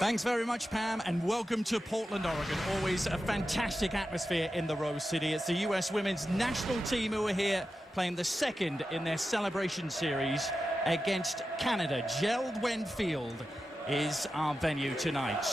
Thanks very much, Pam, and welcome to Portland, Oregon. Always a fantastic atmosphere in the Rose City. It's the U.S. women's national team who are here playing the second in their celebration series against Canada. Gerald Field is our venue tonight.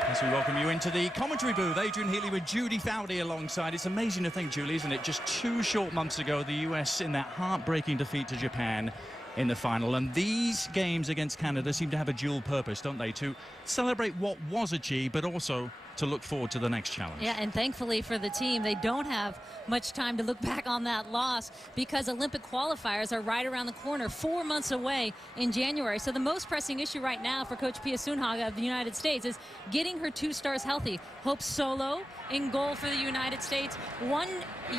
As we welcome you into the commentary booth, Adrian Healy with Judy Foudy alongside. It's amazing to think, Julie, isn't it? Just 2 short months ago, the U.S. in that heartbreaking defeat to Japan in the final. And these games against Canada seem to have a dual purpose, don't they? To celebrate what was achieved, but also to look forward to the next challenge. Yeah, and thankfully for the team, they don't have much time to look back on that loss because Olympic qualifiers are right around the corner, 4 months away in January. So the most pressing issue right now for Coach Pia Sundhage of the United States is getting her 2 stars healthy. Hope Solo in goal for the United States, 1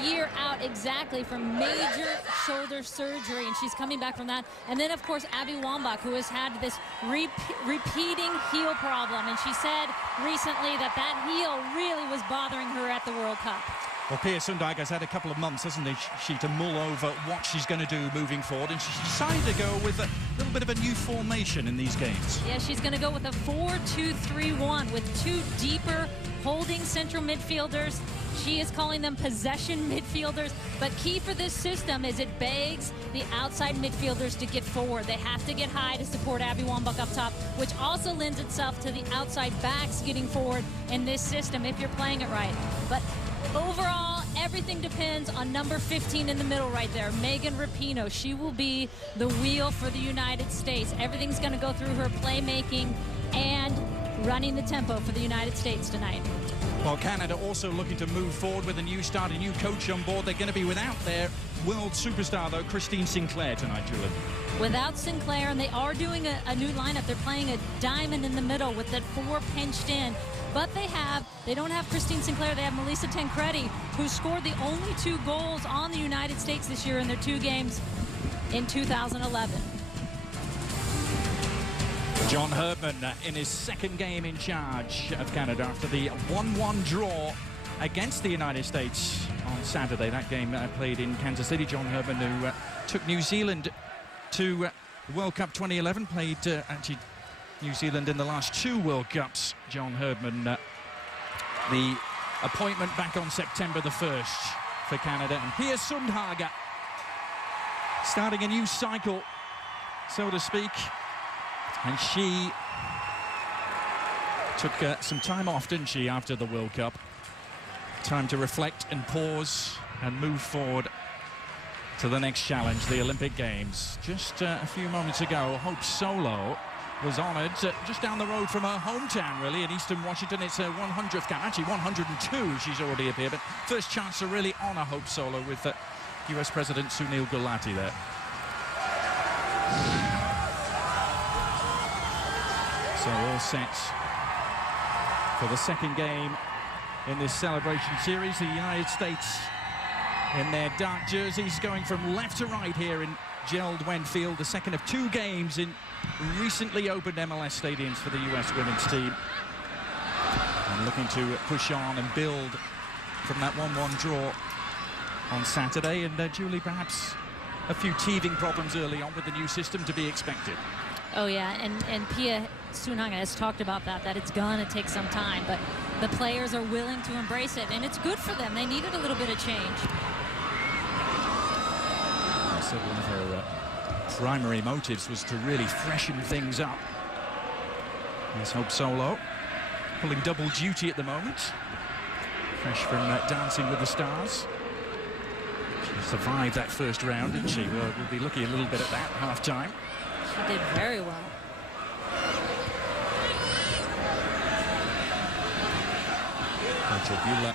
year out exactly from major shoulder surgery, and she's coming back from that. And then, of course, Abby Wambach, who has had this repeating heel problem, and she said recently that heel really was bothering her at the World Cup. Well, Pia Sundhage has had a couple of months, hasn't she, to mull over what she's going to do moving forward, and she's decided to go with a little bit of a new formation in these games. Yeah, she's going to go with a 4-2-3-1 with 2 deeper holding central midfielders. She is calling them possession midfielders, but key for this system is it begs the outside midfielders to get forward. They have to get high to support Abby Wambach up top, which also lends itself to the outside backs getting forward in this system if you're playing it right. But overall, everything depends on number 15 in the middle right there, Megan Rapinoe. She will be the wheel for the United States. Everything's going to go through her playmaking and running the tempo for the United States tonight. Well, Canada also looking to move forward with a new start, a new coach on board. They're going to be without their world superstar, though, Christine Sinclair tonight, Julie. Without Sinclair, and they are doing a new lineup. They're playing a diamond in the middle with that 4 pinched in. But they don't have Christine Sinclair. They have Melissa Tancredi, who scored the only 2 goals on the United States this year in their 2 games in 2011. John Herdman in his 2nd game in charge of Canada after the 1-1 draw against the United States on Saturday. That game played in Kansas City. John Herdman, who took New Zealand to the World Cup 2011, played actually New Zealand in the last 2 World Cups. John Herdman, the appointment back on September the 1st for Canada. And Pia Sundhage starting a new cycle, so to speak. And she took some time off, didn't she, after the World Cup? Time to reflect and pause and move forward to the next challenge, the Olympic Games. Just a few moments ago, Hope Solo was honoured just down the road from her hometown, really, in Eastern Washington. It's her 100th game, actually 102 she's already appeared, but first chance to really honour Hope Solo with US President Sunil Gulati there. So all set for the 2nd game in this celebration series. The United States in their dark jerseys going from left to right here in Gerald Field, the 2nd of 2 games in recently opened MLS stadiums for the US women's team. And looking to push on and build from that 1-1 draw on Saturday. And Julie, perhaps a few teething problems early on with the new system to be expected. Oh, yeah, and Pia Sundhage has talked about that it's going to take some time, but the players are willing to embrace it, and it's good for them. They needed a little bit of change. I said one of her primary motives was to really freshen things up. Here's Hope Solo, pulling double duty at the moment. Fresh from Dancing with the Stars. She survived that first round, didn't she? We'll be looking a little bit at that half-time. She did very well. Bueller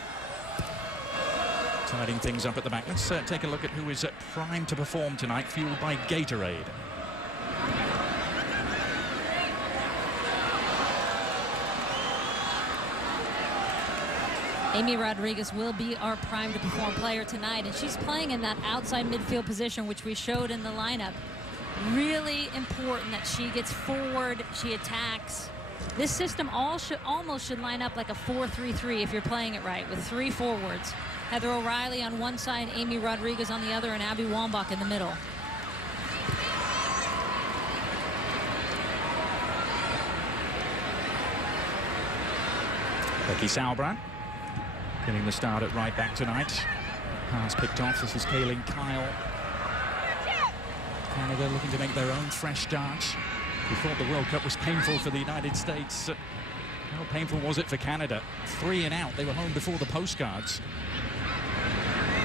tidying things up at the back. Let's take a look at who is primed to perform tonight, fueled by Gatorade. Amy Rodriguez will be our prime to perform player tonight, and she's playing in that outside midfield position, which we showed in the lineup. Really important that she gets forward, she attacks. This system almost should line up like a 4-3-3 if you're playing it right, with 3 forwards. Heather O'Reilly on one side, Amy Rodriguez on the other, and Abby Wambach in the middle. Becky Sauerbrunn getting the start at right back tonight. Pass picked off. This is Kaylin Kyle. Canada looking to make their own fresh start. We thought the World Cup was painful for the United States. How painful was it for Canada? 3 and out. They were home before the postcards.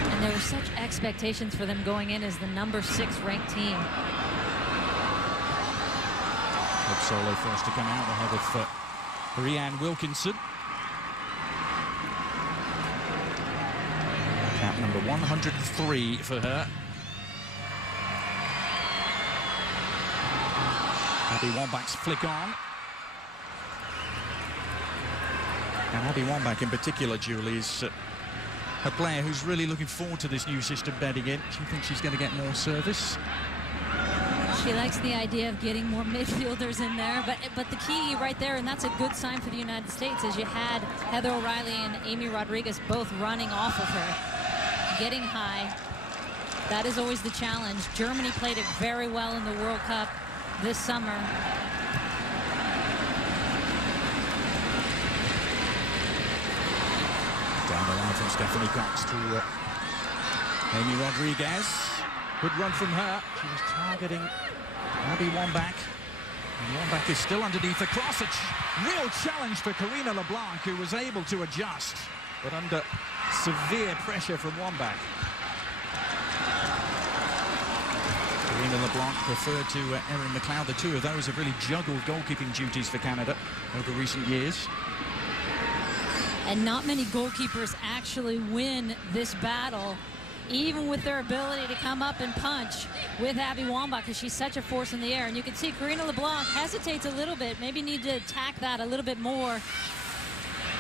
And there were such expectations for them going in as the #6 ranked team. Solo forced to come out ahead of Brianne Wilkinson. Cap number 103 for her. Abby Wambach's flick on. And Abby Wambach in particular, Julie, is a player who's really looking forward to this new system bedding in. She thinks she's going to get more service. She likes the idea of getting more midfielders in there, but the key right there, and that's a good sign for the United States, is you had Heather O'Reilly and Amy Rodriguez both running off of her, getting high. That is always the challenge. Germany played it very well in the World Cup this summer. Down the line from Stephanie Cox to Amy Rodriguez. Good run from her. She was targeting Abby Wambach. And Wambach is still underneath the cross. A real challenge for Karina LeBlanc, who was able to adjust, but under severe pressure from Wambach. Karina LeBlanc preferred to Erin McLeod. The two of those have really juggled goalkeeping duties for Canada over recent years. And not many goalkeepers actually win this battle, even with their ability to come up and punch with Abby Wambach, because she's such a force in the air. And you can see Karina LeBlanc hesitates a little bit, maybe need to attack that a little bit more,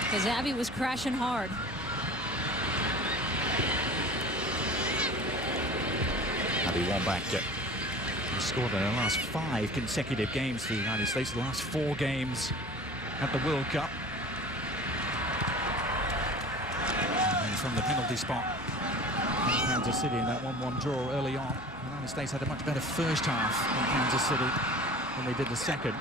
because Abby was crashing hard. Abby Wambach scored in her last 5 consecutive games for the United States, the last 4 games at the World Cup. And from the penalty spot in Kansas City in that 1-1 draw early on, the United States had a much better first half in Kansas City than they did the second.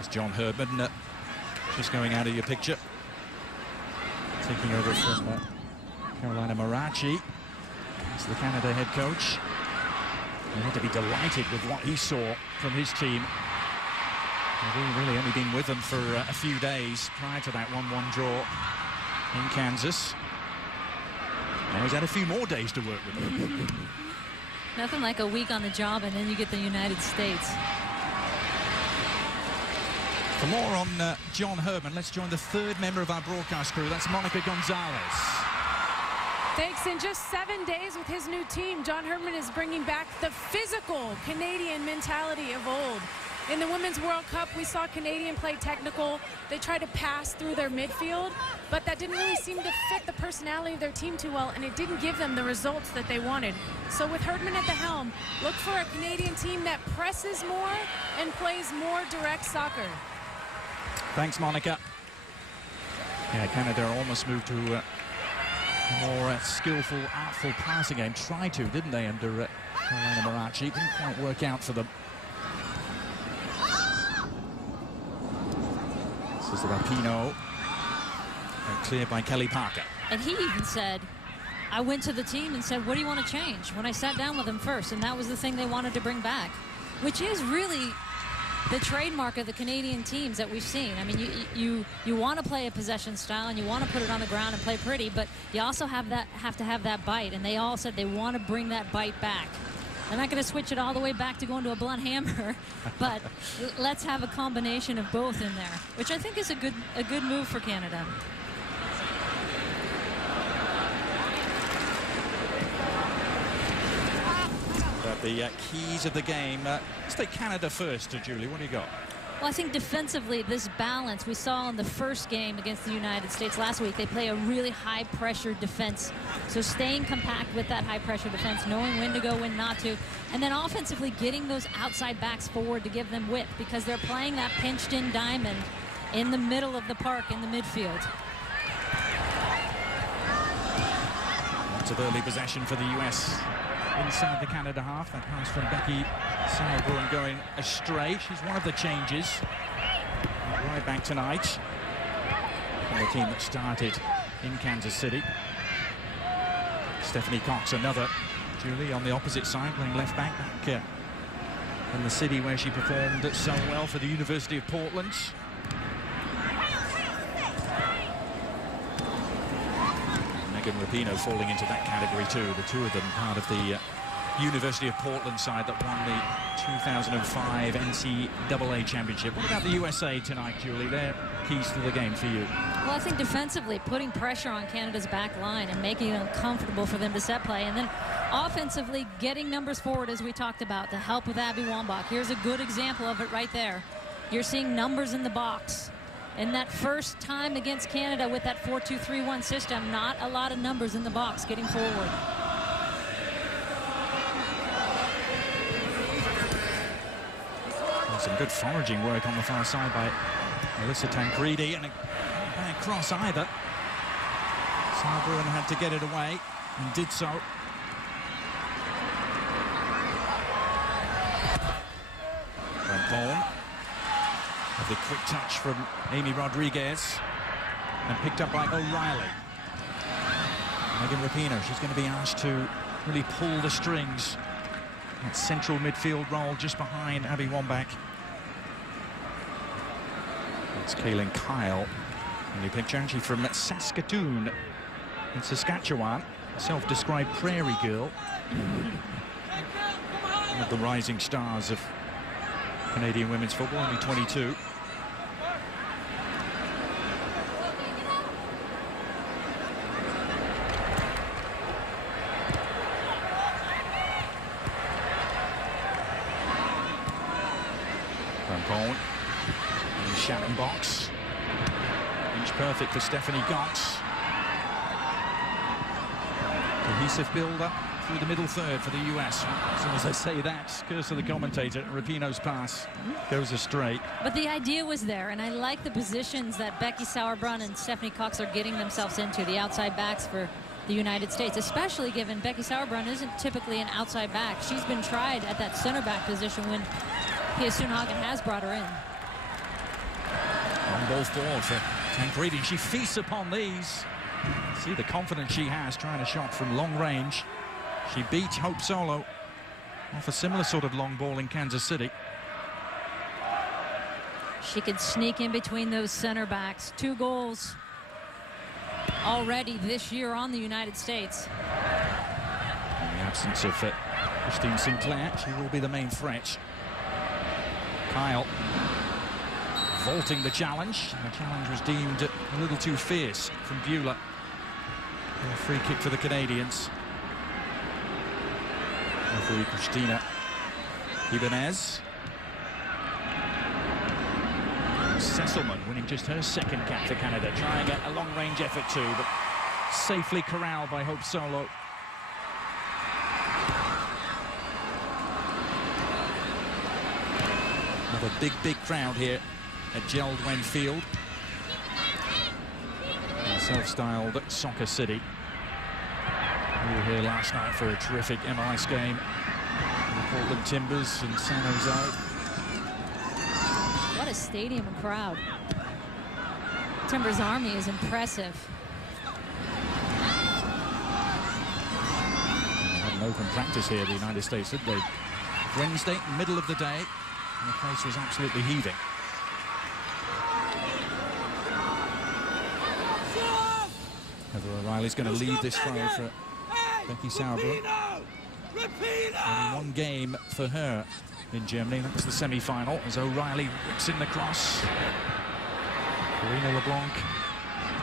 It's John Herdman just going out of your picture. Taking over from Carolina Marachi. He's the Canada head coach. He had to be delighted with what he saw from his team. They've really only been with them for a few days prior to that 1-1 draw in Kansas. Now he's had a few more days to work with them. Nothing like a week on the job and then you get the United States. For more on John Herdman, let's join the 3rd member of our broadcast crew. That's Monica Gonzalez. Thanks. In just 7 days with his new team, John Herdman is bringing back the physical Canadian mentality of old. In the Women's World Cup, we saw Canadian play technical. They tried to pass through their midfield, but that didn't really seem to fit the personality of their team too well, and it didn't give them the results that they wanted. So with Herdman at the helm, look for a Canadian team that presses more and plays more direct soccer. Thanks, Monica. Yeah, Canada almost moved to a more skillful, artful passing game. Tried to, didn't they, under Carolina Marachi? Didn't quite work out for them. This is the Rapinoe. Cleared by Kelly Parker. And he even said, I went to the team and said, what do you want to change? When I sat down with them first, and that was the thing they wanted to bring back, which is really the trademark of the Canadian teams that we've seen. I mean, you want to play a possession style and you want to put it on the ground and play pretty, but you also have to have that bite, and they all said they want to bring that bite back. They're not going to switch it all the way back to going to a blunt hammer, but let's have a combination of both in there, which I think is a good move for Canada. But the keys of the game. Let's take Canada first, Julie. What do you got? Well, I think defensively, this balance we saw in the first game against the United States last week. They play a really high-pressure defense. So staying compact with that high-pressure defense, knowing when to go, when not to. And then offensively getting those outside backs forward to give them width, because they're playing that pinched-in diamond in the middle of the park in the midfield. Lots of early possession for the U.S. inside the Canada half. That pass from Becky Sauerbrunn going astray. She's one of the changes. Right back tonight. And the team that started in Kansas City. Stephanie Cox, another. Julie on the opposite side, playing left back in the city where she performed so well for the University of Portland. Megan Rapinoe falling into that category too. The two of them part of the University of Portland side that won the 2005 NCAA championship. What about the USA tonight, Julie? They're keys to the game for you. Well, I think defensively, putting pressure on Canada's back line and making it uncomfortable for them to set play. And then offensively, getting numbers forward, as we talked about, to help with Abby Wambach. Here's a good example of it right there. You're seeing numbers in the box. In that first time against Canada with that 4-2-3-1 system, not a lot of numbers in the box getting forward. Some good foraging work on the far side by Melissa Tancredi, and a bad cross either. Sauerbrunn had to get it away and did so. Rampone. The quick touch from Amy Rodriguez and picked up by O'Reilly. Megan Rapinoe, she's going to be asked to really pull the strings. That central midfield role just behind Abby Wambach. It's Kaylin Kyle in the picture. She's from Saskatoon in Saskatchewan. Self-described prairie girl. One of the rising stars of Canadian women's football, only 22. Rampone. Shannon box. Inch perfect for Stephanie Cox. Cohesive build-up through the middle third for the US. As soon as I say that, curse of the commentator, Rapinoe's pass goes astray. But the idea was there, and I like the positions that Becky Sauerbrunn and Stephanie Cox are getting themselves into, the outside backs for the United States, especially given Becky Sauerbrunn isn't typically an outside back. She's been tried at that center back position when Pia Sundhagen has brought her in. Long ball forward for Tancredi. She feasts upon these. See the confidence she has trying a shot from long range. She beat Hope Solo off a similar sort of long ball in Kansas City. She could sneak in between those center backs. 2 goals already this year on the United States. In the absence of Christine Sinclair, she will be the main threat. Kyle vaulting the challenge. The challenge was deemed a little too fierce from Beulah. A free kick for the Canadians. Referee Christina Ibanez. Sesselman winning just her second cap for Canada, trying a long-range effort too, but safely corralled by Hope Solo. Another big crowd here at Geldwen Field. Self-styled Soccer City. We were here last night for a terrific MLS game. The Portland Timbers and San Jose. What a stadium and crowd. Timbers Army is impressive. They had an open practice here, the United States, did they? Wednesday, middle of the day, and the place was absolutely heaving. Heather O'Reilly's going to lead this throw for Becky Sauerbrunn. Only one game for her in Germany. That was the semi-final as O'Reilly whips in the cross. Karina LeBlanc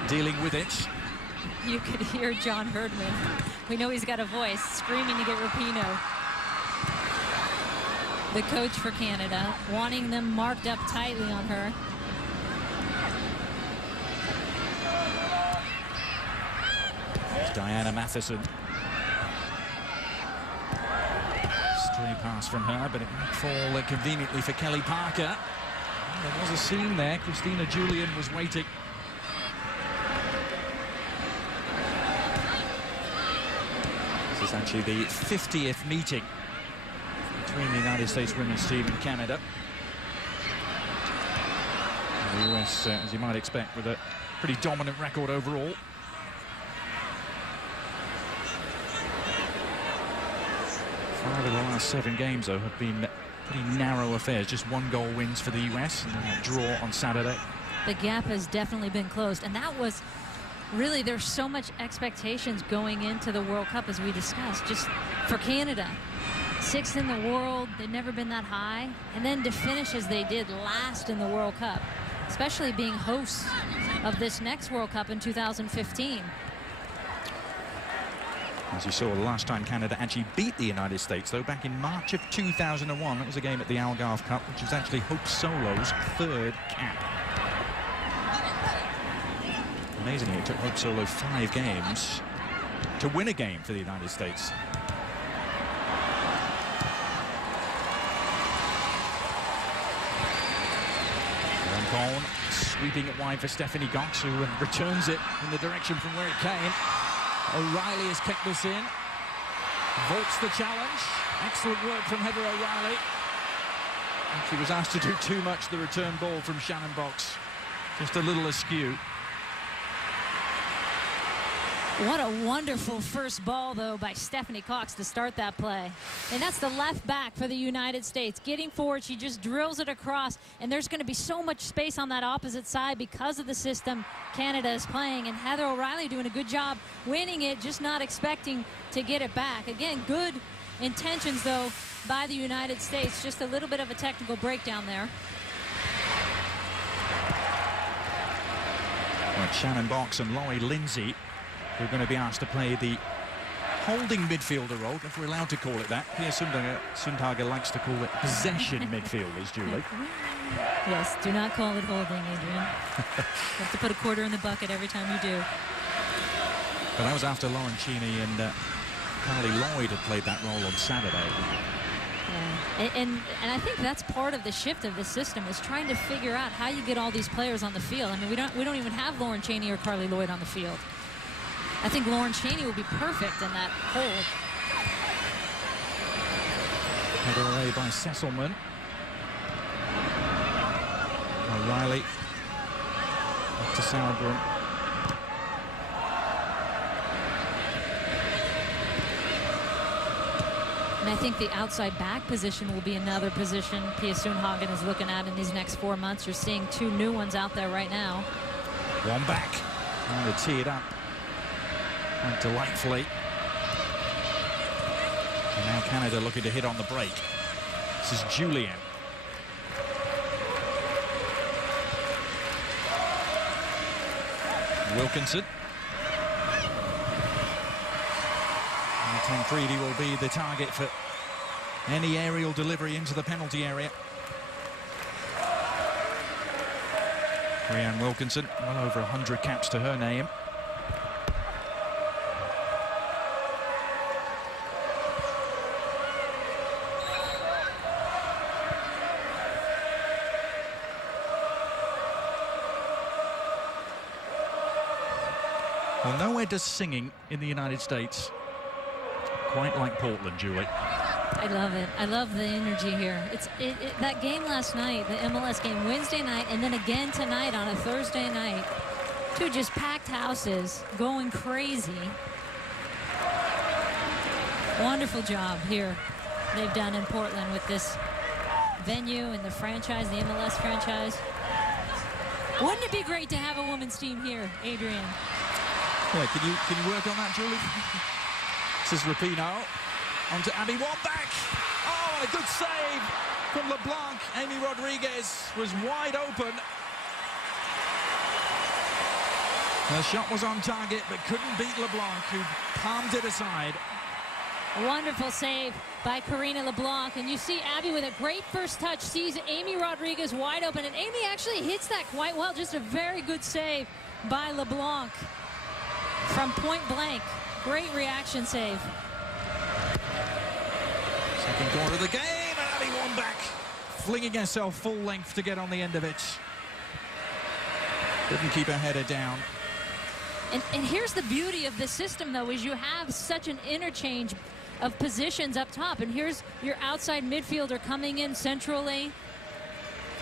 dealing with it. You could hear John Herdman. We know he's got a voice screaming to get Rapinoe. The coach for Canada, wanting them marked up tightly on her. Diana Matheson. Stray pass from her, but it might fall conveniently for Kelly Parker. There was a scene there. Christina Julian was waiting. This is It's actually the 50th meeting between the United States women's team and Canada. And the US, as you might expect, with a pretty dominant record overall. 5 of the last 7 games, though, have been pretty narrow affairs. Just 1-goal wins for the US, and then a draw on Saturday. The gap has definitely been closed, and that was really, there's so much expectations going into the World Cup, as we discussed, just for Canada. 6th in the world, they've never been that high, and then to finish as they did last in the World Cup, especially being hosts of this next World Cup in 2015. As you saw, the last time Canada actually beat the United States, though, back in March of 2001. That was a game at the Algarve Cup, which was actually Hope Solo's 3rd cap. Amazingly, it took Hope Solo 5 games to win a game for the United States. Cohn sweeping it wide for Stephanie Cox, who returns it in the direction from where it came. O'Reilly has kept this in. Vaults the challenge. Excellent work from Heather O'Reilly. And she was asked to do too much, the return ball from Shannon Box. Just a little askew. What a wonderful first ball, though, by Stephanie Cox to start that play. And that's the left back for the United States. Getting forward, she just drills it across, and there's going to be so much space on that opposite side because of the system Canada is playing. And Heather O'Reilly doing a good job winning it, just not expecting to get it back. Again, good intentions, though, by the United States. Just a little bit of a technical breakdown there. Well, Shannon Box and Laurie Lindsay, we're going to be asked to play the holding midfielder role, if we're allowed to call it that. Pia Sundhage likes to call it possession midfielders, Julie. Yes, do not call it holding, Adrian. You have to put a quarter in the bucket every time you do. But that was after Lauren Cheney and Carly Lloyd had played that role on Saturday. Yeah. And I think that's part of the shift of the system, is trying to figure out how you get all these players on the field. I mean, we don't even have Lauren Cheney or Carly Lloyd on the field. I think Lauren Cheney will be perfect in that hold. Headed away by Sesselman. O'Reilly up to Sauerbrunn. And I think the outside back position will be another position Pia Sundhage is looking at in these next 4 months. You're seeing 2 new ones out there right now. One back. Trying to tee it up. And delightfully. And now Canada looking to hit on the break. This is Julian. Wilkinson. And Tancredi will be the target for any aerial delivery into the penalty area. Rhiannon Wilkinson, well over 100 caps to her name. Well, nowhere does singing in the United States quite like Portland, Julie. I love it. I love the energy here. That game last night, the MLS game, Wednesday night, and then again tonight on a Thursday night. 2 just packed houses, going crazy. Wonderful job here they've done in Portland with this venue and the franchise, the MLS franchise. Wouldn't it be great to have a women's team here, Adrian? Yeah, can you work on that, Julie? This is Rapinoe. On to Abby Wambach. Oh, and a good save from LeBlanc. Amy Rodriguez was wide open. Her shot was on target, but couldn't beat LeBlanc, who palmed it aside. A wonderful save by Karina LeBlanc. And you see Abby with a great first touch, sees Amy Rodriguez wide open. And Amy actually hits that quite well. Just a very good save by LeBlanc from point blank. Great reaction save. Second corner of the game, and Abby Wambach flinging herself full length to get on the end of it. Couldn't keep her header down. And here's the beauty of this system, though, is you have such an interchange of positions up top. And here's your outside midfielder coming in centrally.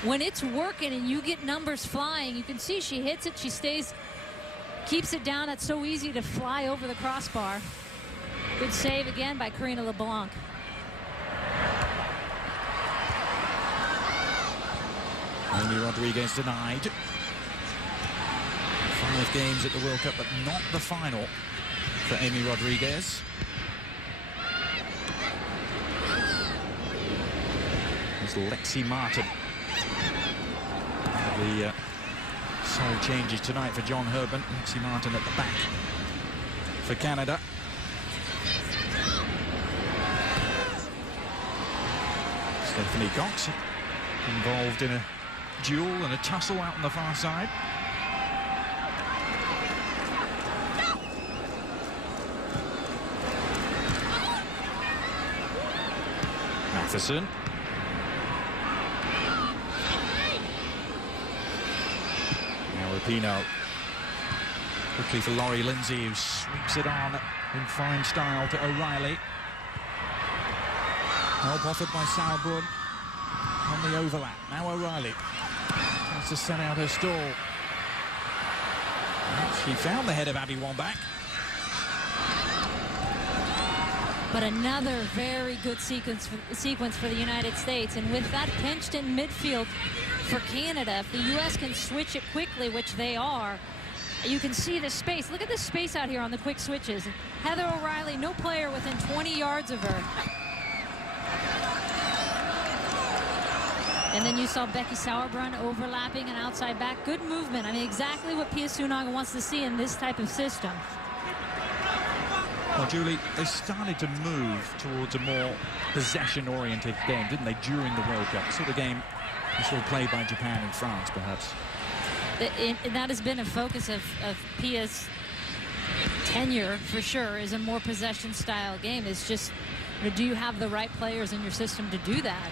When it's working and you get numbers flying, you can see she hits it, she stays, keeps it down. It's so easy to fly over the crossbar. Good save again by Karina LeBlanc. Amy Rodriguez denied. 5 games at the World Cup, but not the final for Amy Rodriguez. There's Lexi Martin. The sole changes tonight for John Herdman. Lexi Martin at the back for Canada. Stephanie Cox involved in a duel and a tussle out on the far side. Matheson. Now Rapinoe. Quickly for Laurie Lindsay, who sweeps it on in fine style to O'Reilly. Help offered by Sauerbrunn on the overlap. Now O'Reilly tries to set out her stall. She found the head of Abby Wambach. But another very good sequence for the United States. And with that pinched in midfield for Canada, if the U.S. can switch it quickly, which they are, you can see the space. Look at the space out here on the quick switches. Heather O'Reilly, no player within 20 yards of her. And then you saw Becky Sauerbrunn overlapping and outside back. Good movement. I mean, exactly what Pia Sundhage wants to see in this type of system. Well, Julie, they started to move towards a more possession-oriented game, didn't they, during the World Cup? The sort of game you saw played by Japan and France, perhaps. That has been a focus of Pia's tenure, for sure, is a more possession-style game. It's just, do you have the right players in your system to do that?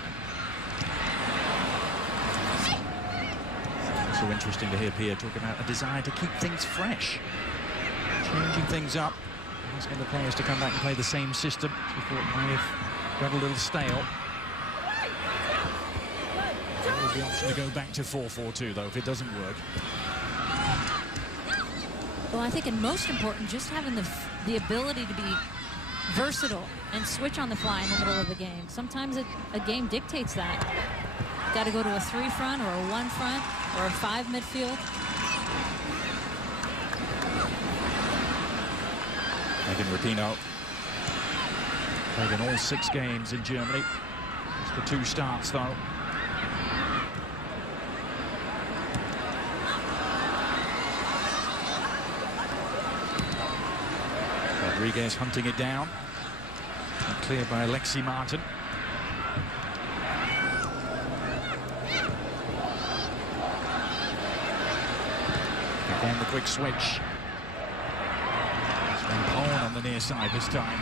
So interesting to hear Pia talk about a desire to keep things fresh, changing things up. Asking the players to come back and play the same system. She thought might have got a little stale. There's the option to go back to 4-4-2, though, if it doesn't work. Well, I think, and most important, just having the ability to be versatile and switch on the fly in the middle of the game. Sometimes a game dictates that. Got to go to a 3 front or a 1 front or a 5 midfield. Megan Rapinoe played in all 6 games in Germany. Just the 2 starts, though. Rodriguez hunting it down. And cleared by Lexi Martin. Again, the quick switch. On the near side this time.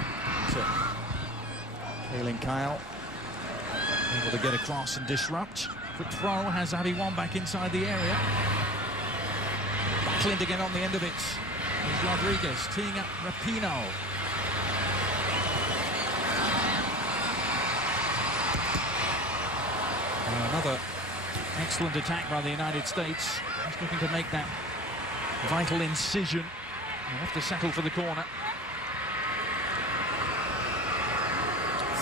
So, Kaylin Kyle able to get across and disrupt. Quick throw has Abby Wambach inside the area. Battling to get on the end of it. There's Rodriguez teeing up Rapinoe. Another excellent attack by the United States. Just looking to make that vital incision. They have to settle for the corner.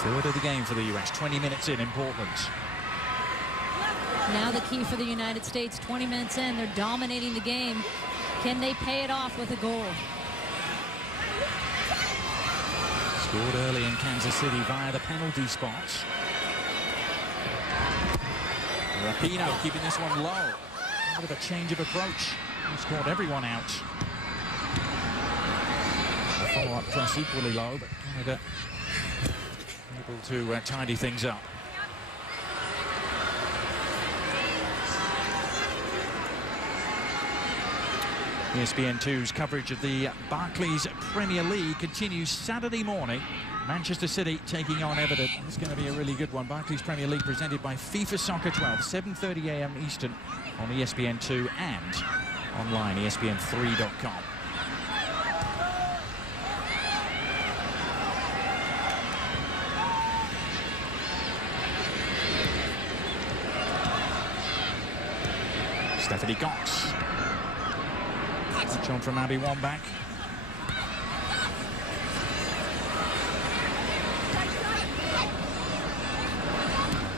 Third of the game for the US, 20 minutes in Portland. Now the key for the United States, 20 minutes in, they're dominating the game. Can they pay it off with a goal? Scored early in Kansas City via the penalty spots. Rapinoe keeping this one low. A bit of a change of approach. He's caught everyone out. The follow-up press equally low, but Canada able to tidy things up. ESPN2's coverage of the Barclays Premier League continues Saturday morning. Manchester City taking on Everton. It's going to be a really good one. Barclays Premier League presented by FIFA Soccer 12, 7:30 a.m. Eastern on ESPN2 and online, ESPN3.com. Stephanie Cox. Touch on from Abby Wambach.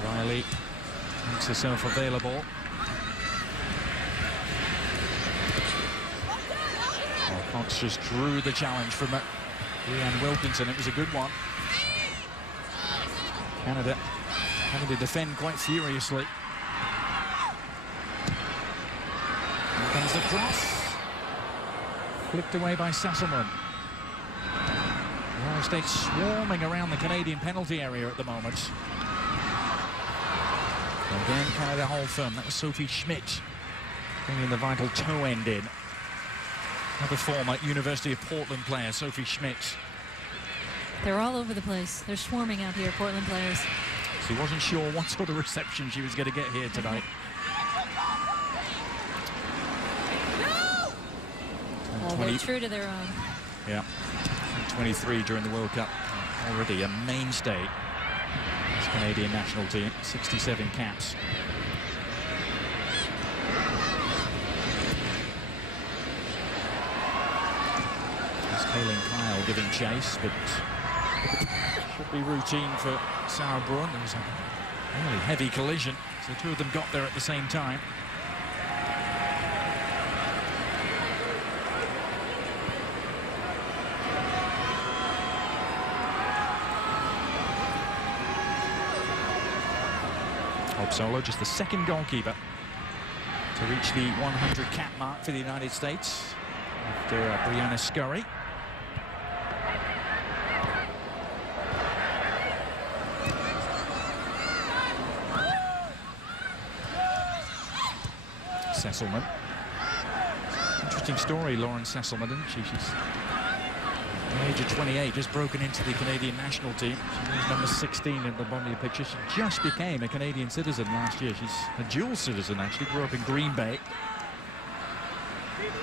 Riley makes herself available. Well, Cox just drew the challenge from Leanne Wilkinson. It was a good one. Canada having to defend quite furiously. Here comes the cross. Flicked away by Sasselman. United States swarming around the Canadian penalty area at the moment. Again, Canada hold firm. That was Sophie Schmidt bringing the vital toe end in. Another former University of Portland player, Sophie Schmidt. They're all over the place. They're swarming out here, Portland players. She wasn't sure what sort of reception she was going to get here tonight. Oh, they're true to their own. Yeah. 23 during the World Cup. Already a mainstay. This Canadian national team, 67 caps. There's Kaylin Kyle giving chase, but should be routine for Sarah Brun. There was a really heavy collision, so the two of them got there at the same time. Solo, just the second goalkeeper to reach the 100 cap mark for the United States after Brianna Scurry. Sesselman. Interesting story, Lauren Sesselman, isn't she? She's at the age of 28, just broken into the Canadian national team. She was number 16 in the bottom of the picture. She just became a Canadian citizen last year. She's a dual citizen, actually. Grew up in Green Bay.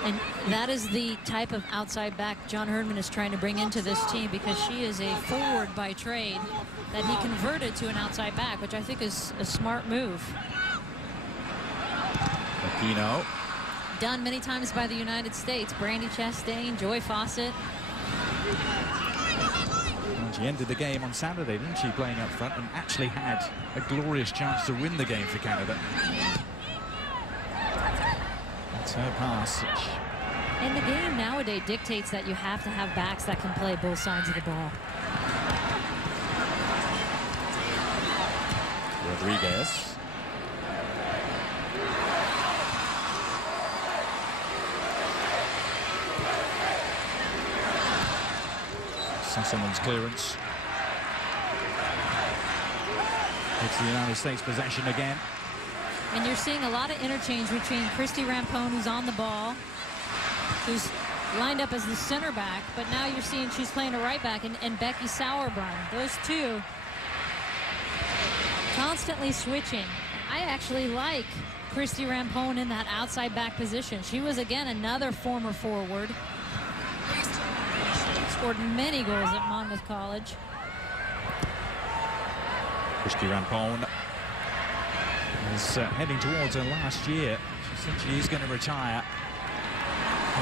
And that is the type of outside back John Herdman is trying to bring into this team, because she is a forward by trade that he converted to an outside back, which I think is a smart move. Aquino. Done many times by the United States. Brandy Chastain, Joy Fawcett. Well, she ended the game on Saturday, didn't she, playing up front, and actually had a glorious chance to win the game for Canada. That's her pass. And the game nowadays dictates that you have to have backs that can play both sides of the ball. Rodriguez. Sasselman's clearance. It's the United States possession again. And you're seeing a lot of interchange between Christy Rampone, who's on the ball, who's lined up as the center back, but now you're seeing she's playing a right back, and Becky Sauerbrunn. Those two constantly switching. I actually like Christy Rampone in that outside back position. She was, again, another former forward. Scored many goals at Monmouth College. Christy Rampone is heading towards her last year. She said she is going to retire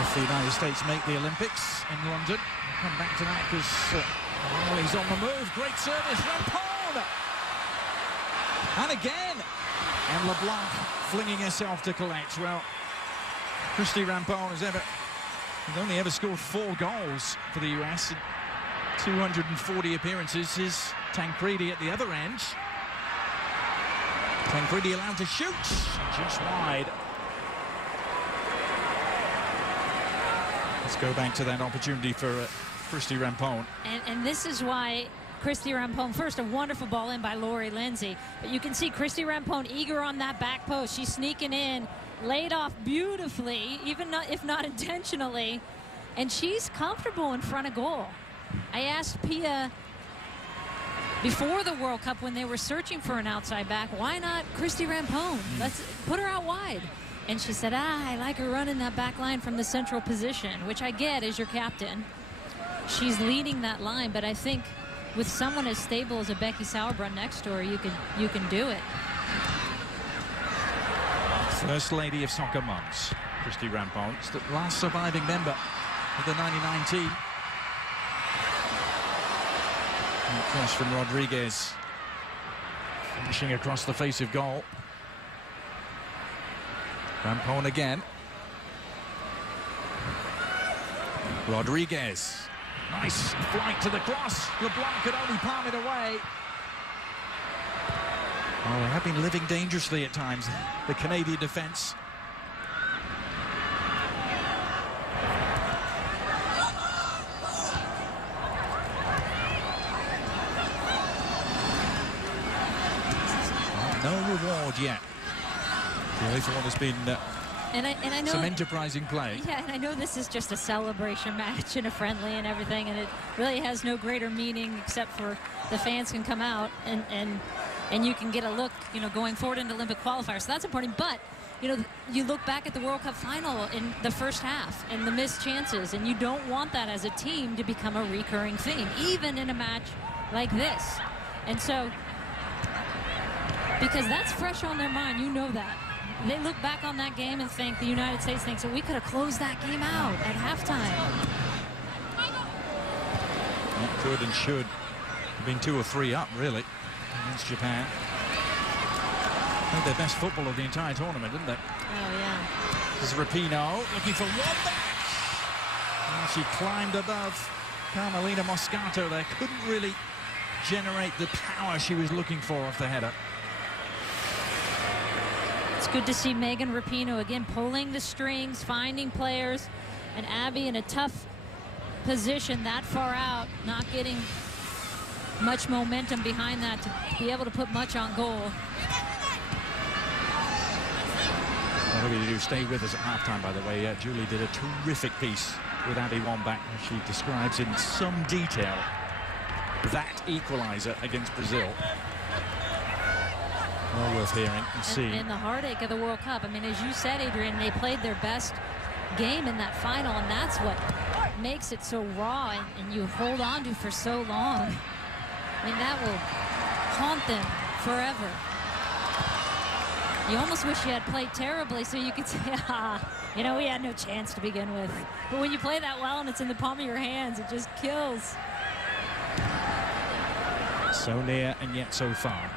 if the United States make the Olympics in London. We'll come back to that because Riley's on the move. Great service, Rampone! And again! And LeBlanc flinging herself to collect. Well, Christy Rampone has only ever scored 4 goals for the US in 240 appearances. Is Tancredi at the other end. Tancredi allowed to shoot, just wide. Let's go back to that opportunity for Christy Rampone. And this is why Christy Rampone, first, a wonderful ball in by Lori Lindsay, but you can see Christy Rampone eager on that back post. She's sneaking in, laid off beautifully, even if not intentionally, and she's comfortable in front of goal. I asked Pia before the World Cup when they were searching for an outside back, why not Christy Rampone? Let's put her out wide. And she said, I like her running that back line from the central position, which I get as your captain. She's leading that line, but I think with someone as stable as a Becky Sauerbrunn next to her, you can do it. First Lady of Soccer Mums, Christy Rampont, the last surviving member of the '99 team. And cross from Rodriguez, finishing across the face of goal. Rampont again. Rodriguez, nice flight to the cross. LeBlanc could only palm it away. Oh, they have been living dangerously at times, the Canadian defence. No reward yet. Really, for what has been and I know some enterprising play. Yeah, and I know this is just a celebration match and a friendly and everything, and it really has no greater meaning except for the fans can come out and you can get a look, you know, going forward into Olympic qualifiers. So that's important. But, you know, you look back at the World Cup final in the first half and the missed chances, and you don't want that as a team to become a recurring theme, even in a match like this. And so, because that's fresh on their mind, you know that. They look back on that game and think, the United States thinks, that we could have closed that game out at halftime. It could and should have been 2 or 3 up, really, against Japan. Played their best football of the entire tournament, didn't they? Oh, yeah. This is Rapinoe looking for one back. And she climbed above Carmelina Moscato there. Couldn't really generate the power she was looking for off the header. It's good to see Megan Rapinoe again pulling the strings, finding players, and Abby in a tough position that far out, not getting much momentum behind that to be able to put much on goal. Whatever you do, stay with us at halftime, by the way. Julie did a terrific piece with Abby Wambach. She describes in some detail that equaliser against Brazil. Well worth hearing and seeing. And the heartache of the World Cup. I mean, as you said, Adrian, they played their best game in that final, and that's what makes it so raw and you hold on to for so long. I mean, that will haunt them forever. You almost wish you had played terribly so you could say, you know, we had no chance to begin with. But when you play that well and it's in the palm of your hands, it just kills. So near and yet so far.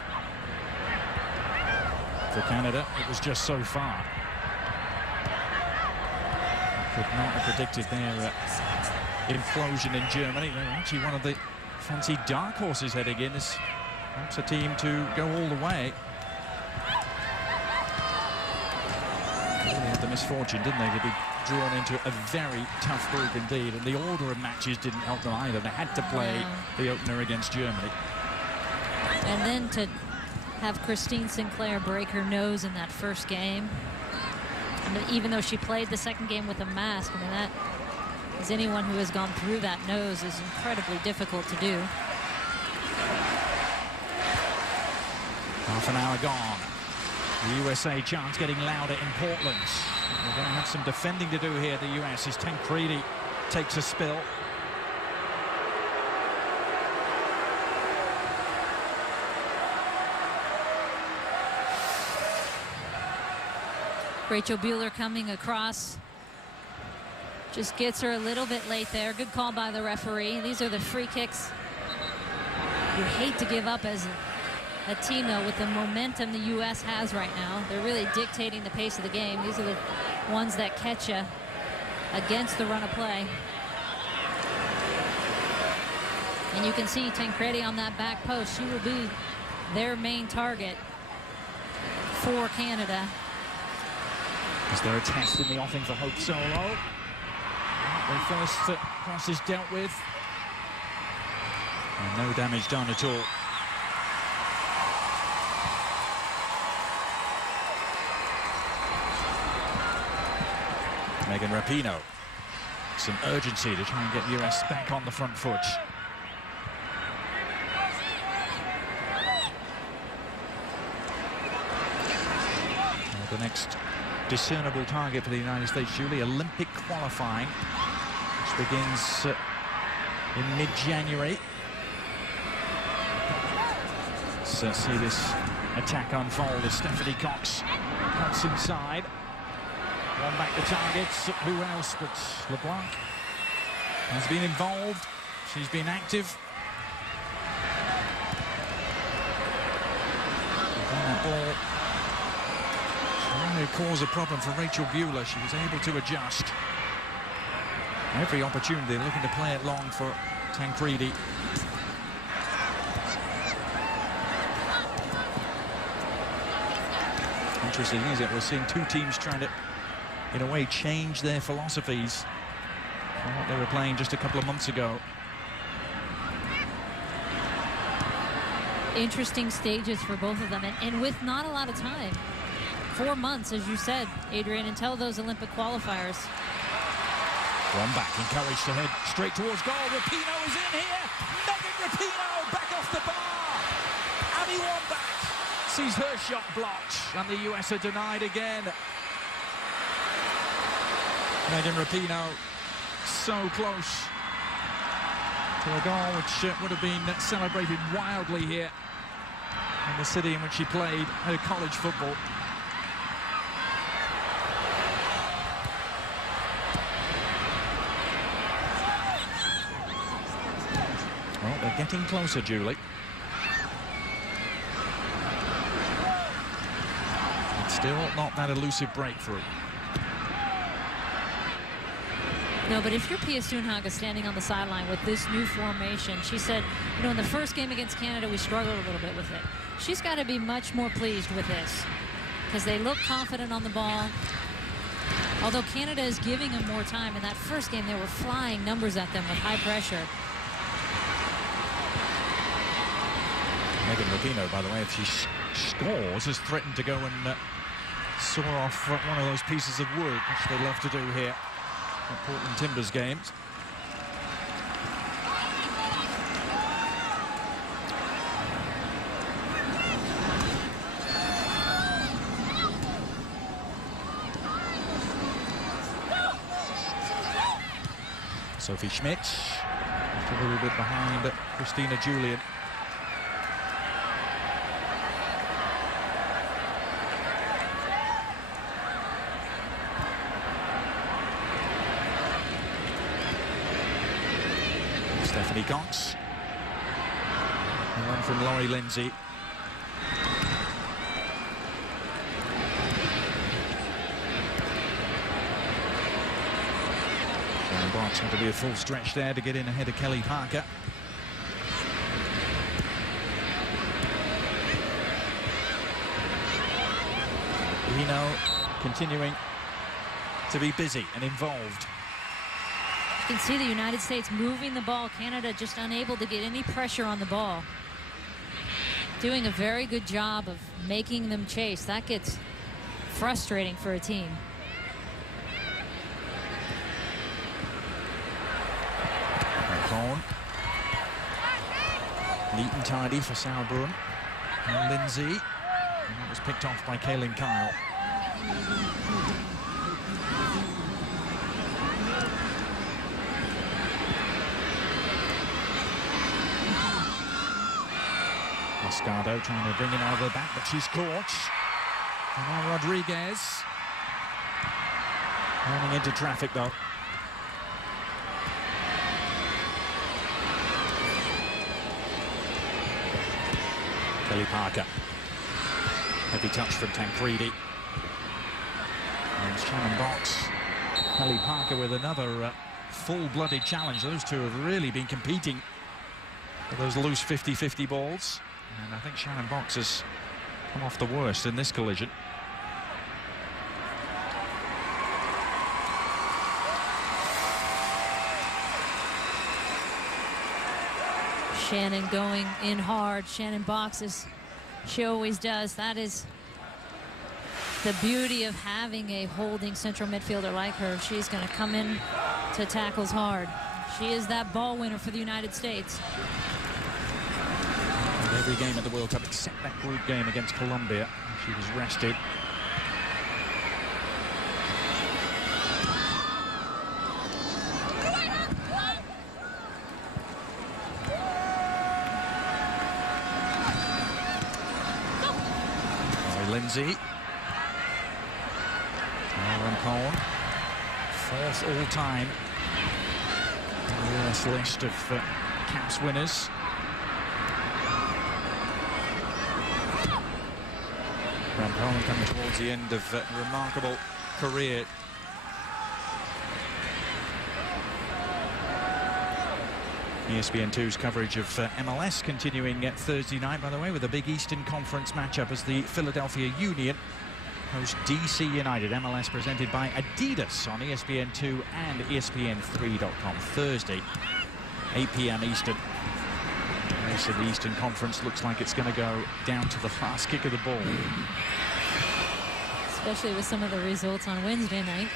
For Canada, it was just so far. Could not have predicted their implosion in Germany. They're actually one of the fancy dark horses heading in as perhaps a team to go all the way. Well, they had the misfortune, didn't they, to be drawn into a very tough group indeed, and the order of matches didn't help them either. They had to play the opener against Germany. And then to have Christine Sinclair break her nose in that first game. I mean, even though she played the second game with a mask, I mean, that, as anyone who has gone through that nose, is incredibly difficult to do. Half an hour gone. The USA chants getting louder in Portland. They're going to have some defending to do here, the US, as Tancredi takes a spill. Rachel Bueller coming across. Just gets her a little bit late there. Good call by the referee. These are the free kicks you hate to give up as a team, though, with the momentum the U.S. has right now. They're really dictating the pace of the game. These are the ones that catch you against the run of play. And you can see Tancredi on that back post. She will be their main target for Canada. Is there a test in the offing for Hope Solo? The first cross is dealt with. And no damage done at all. Megan Rapinoe. Some urgency to try and get US back on the front foot. Well, the next discernible target for the United States, Julie, Olympic qualifying, which begins in mid-January. So see this attack unfold as Stephanie Cox cuts inside. One back to targets. Who else but LeBlanc has been involved. She's been active. And that ball trying to cause a problem for Rachel Bueller. She was able to adjust. Every opportunity looking to play it long for Tancredi. Interesting, is it? We're seeing two teams trying to, in a way, change their philosophies from what they were playing just a couple of months ago. Interesting stages for both of them, and with not a lot of time. 4 months, as you said, Adrian, until those Olympic qualifiers. One back, encouraged to head straight towards goal. Rapinoe is in here. Megan Rapinoe back off the bar. Abby Wambach sees her shot blocked, and the US are denied again. Megan Rapinoe so close to a goal which would have been celebrated wildly here in the city in which she played her college football. Well, they're getting closer, Julie. But still not that elusive breakthrough. No, but if you're Pia Sundhage standing on the sideline with this new formation, she said, you know, in the first game against Canada, we struggled a little bit with it. She's got to be much more pleased with this because they look confident on the ball. Although Canada is giving them more time. In that first game, they were flying numbers at them with high pressure. Megan Rapinoe, by the way, if she scores, has threatened to go and saw off one of those pieces of wood, which they love to do here at Portland Timbers games. Sophie Schmidt, just a little bit behind Christina Julian. Stephanie Cox. And one from Laurie Lindsay. And Brock's going to be a full stretch there to get in ahead of Kelly Parker. Continuing to be busy and involved. You can see the United States moving the ball. Canada just unable to get any pressure on the ball. Doing a very good job of making them chase. That gets frustrating for a team. Cohn. Neat and tidy for Sauerbrunn. And Lindsay. And that was picked off by Kaylin Kyle. Moscardo trying to bring it out of the back, but she's caught. And now Rodriguez. Running into traffic, though. Kelly Parker. Heavy touch from Tancredi. And Shannon Box. Kelly Parker with another full-blooded challenge. Those two have really been competing for those loose 50-50 balls. And I think Shannon Box has come off the worst in this collision. Shannon going in hard. Shannon Box, as she always does. That is the beauty of having a holding central midfielder like her. She's going to come in to tackles hard. She is that ball winner for the United States. Every game at the World Cup except that group game against Colombia. She was rested. Lindsay. Rampone, 4th all-time on the US list of caps winners. Rampone coming towards the end of a remarkable career. ESPN2's coverage of MLS continuing Thursday night, by the way, with a big Eastern Conference matchup as the Philadelphia Union host DC United. MLS presented by Adidas on ESPN2 and ESPN3.com. Thursday, 8 p.m. Eastern. The race of the Eastern Conference looks like it's going to go down to the last kick of the ball. Especially with some of the results on Wednesday night.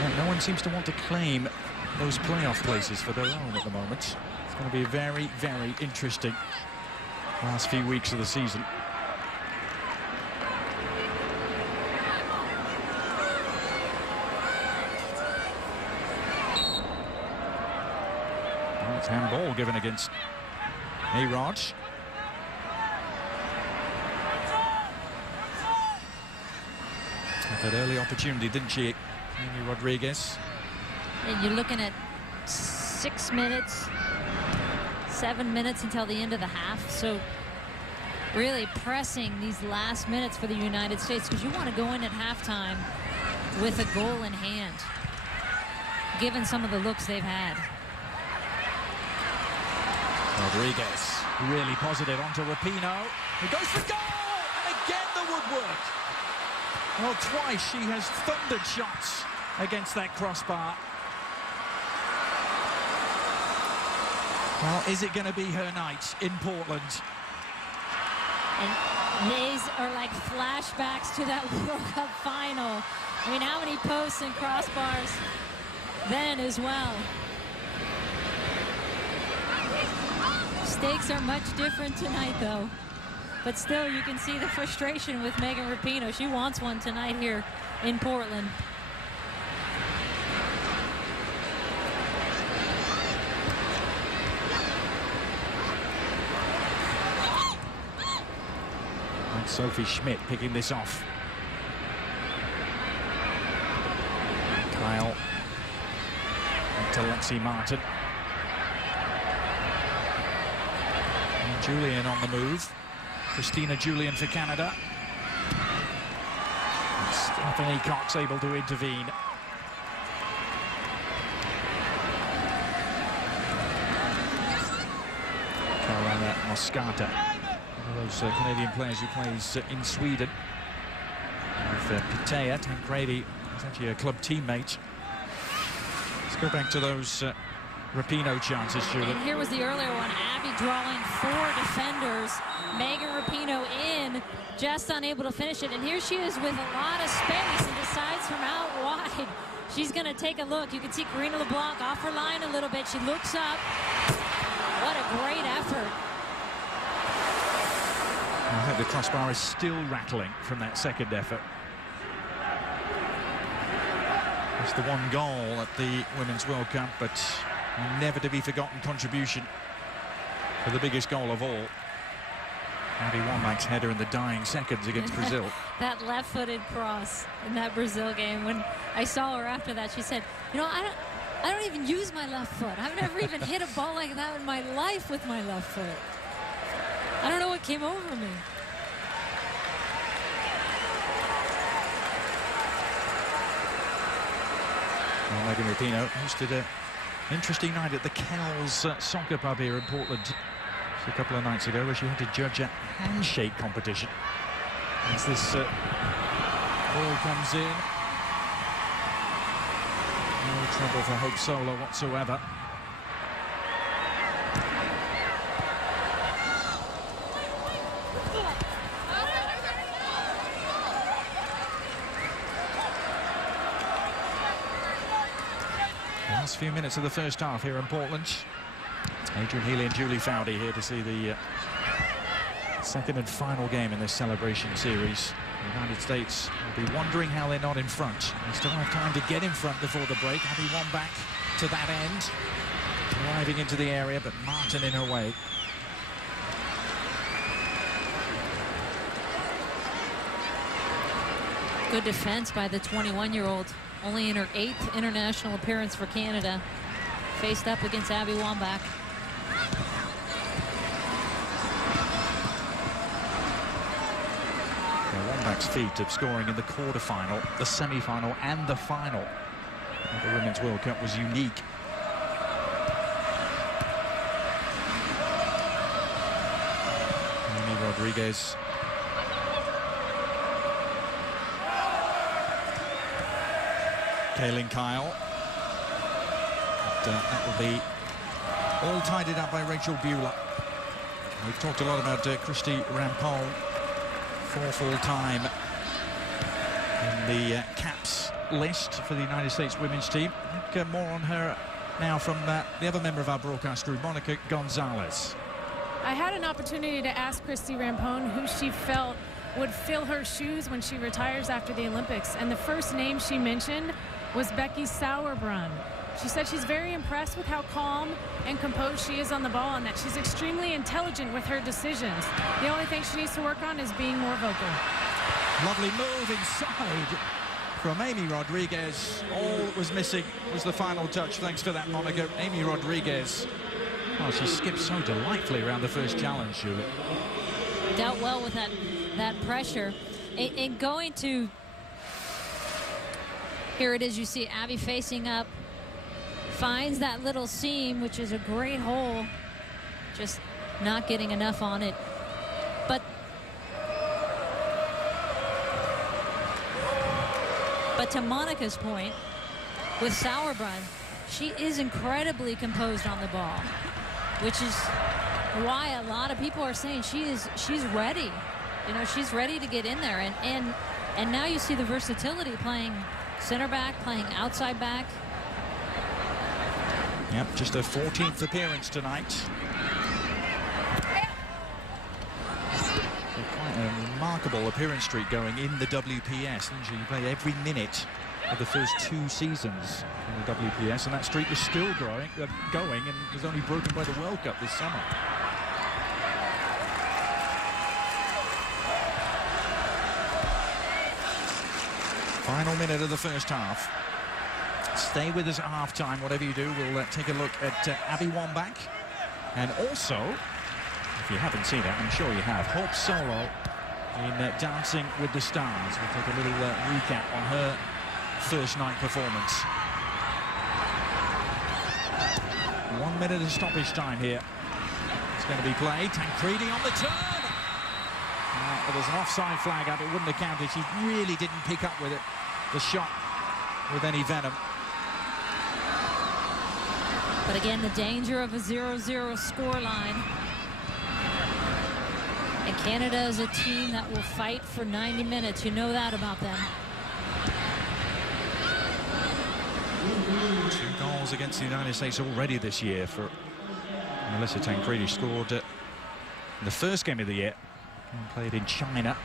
Yeah, no one seems to want to claim those playoff places for their own at the moment. It's going to be very, very interesting last few weeks of the season. Well, it's handball given against A-Rod. Had that early opportunity, didn't she, Amy Rodriguez? And you're looking at 6 minutes, 7 minutes until the end of the half. So really pressing these last minutes for the United States, because you want to go in at halftime with a goal in hand, given some of the looks they've had. Rodriguez really positive onto Rapinoe. He goes for goal! And again the woodwork. Well, twice she has thundered shots against that crossbar. Well, is it going to be her night in Portland? And these are like flashbacks to that World Cup final. I mean, how many posts and crossbars then as well? Stakes are much different tonight, though. But still, you can see the frustration with Megan Rapinoe. She wants one tonight here in Portland. And Sophie Schmidt picking this off. Kyle to Lexi Martin. And Julian on the move. Christina Julian for Canada. And Stephanie Cox able to intervene. Carolina Moscata, one of those Canadian players who plays in Sweden. With Pitea, Tancredi is actually a club teammate. Let's go back to those Rapinoe chances, Julie. And here was the earlier one. Abby drawing 4 defenders. Megan Rapinoe in, just unable to finish it. And here she is with a lot of space and decides from out wide. She's going to take a look. You can see Karina LeBlanc off her line a little bit. She looks up. What a great effort. I think the crossbar is still rattling from that second effort. It's the one goal at the Women's World Cup, but never to be forgotten contribution for the biggest goal of all. Abby Wambach's header in the dying seconds against Brazil. That left-footed cross in that Brazil game. When I saw her after that, she said, you know, I don't even use my left foot. I've never even hit a ball like that in my life with my left foot. I don't know what came over me. Well, Megan Rapinoe hosted an interesting night at the Kells soccer pub here in Portland a couple of nights ago, where she had to judge a handshake competition. As this ball comes in, no trouble for Hope Solo whatsoever. Last few minutes of the first half here in Portland. Adrian Healy and Julie Foudy here to see the second and final game in this celebration series. The United States will be wondering how they're not in front. They still have time to get in front before the break. Abby Wambach to that end, driving into the area, but Martin in her way. Good defense by the 21-year-old. Only in her 8th international appearance for Canada. Faced up against Abby Wambach. Wambach's feat of scoring in the quarterfinal, the semi-final, and the final of the Women's World Cup was unique. Amy Rodriguez. Kaylin Kyle. That will be all tidied up by Rachel Bueller. We've talked a lot about Christy Rampone for full-time in the caps list for the United States women's team. More on her now from the other member of our broadcast crew, Monica Gonzalez. I had an opportunity to ask Christy Rampone who she felt would fill her shoes when she retires after the Olympics, and the first name she mentioned was Becky Sauerbrunn. She said she's very impressed with how calm and composed she is on the ball, and that she's extremely intelligent with her decisions. The only thing she needs to work on is being more vocal. Lovely move inside from Amy Rodriguez. All that was missing was the final touch. Thanks to that, Monica. Amy Rodriguez. Oh, she skipped so delightfully around the first challenge, Julie. Dealt well with that pressure. In going to... Here it is, you see Abby facing up. Finds that little seam, which is a great hole. Just not getting enough on it. But to Monica's point, with Sauerbrunn, she is incredibly composed on the ball, which is why a lot of people are saying she's ready. You know, she's ready to get in there. And now you see the versatility, playing center back, playing outside back. Yep, just her 14th appearance tonight. Quite a remarkable appearance streak going in the WPS. She played every minute of the first 2 seasons in the WPS, and that streak is still going and was only broken by the World Cup this summer. Final minute of the first half. Stay with us at half-time, whatever you do. We'll take a look at Abby Wambach. And also, if you haven't seen it, I'm sure you have, Hope Solo in Dancing with the Stars. We'll take a little recap on her first night performance. 1 minute of stoppage time here. It's going to be played. Tancredi on the turn. There's an offside flag up. It wouldn't have counted. She really didn't pick up with it, the shot, with any venom. But again, the danger of a 0-0 scoreline. And Canada is a team that will fight for 90 minutes. You know that about them. 2 goals against the United States already this year for Melissa Tancredi. Scored in the first game of the year and played in China.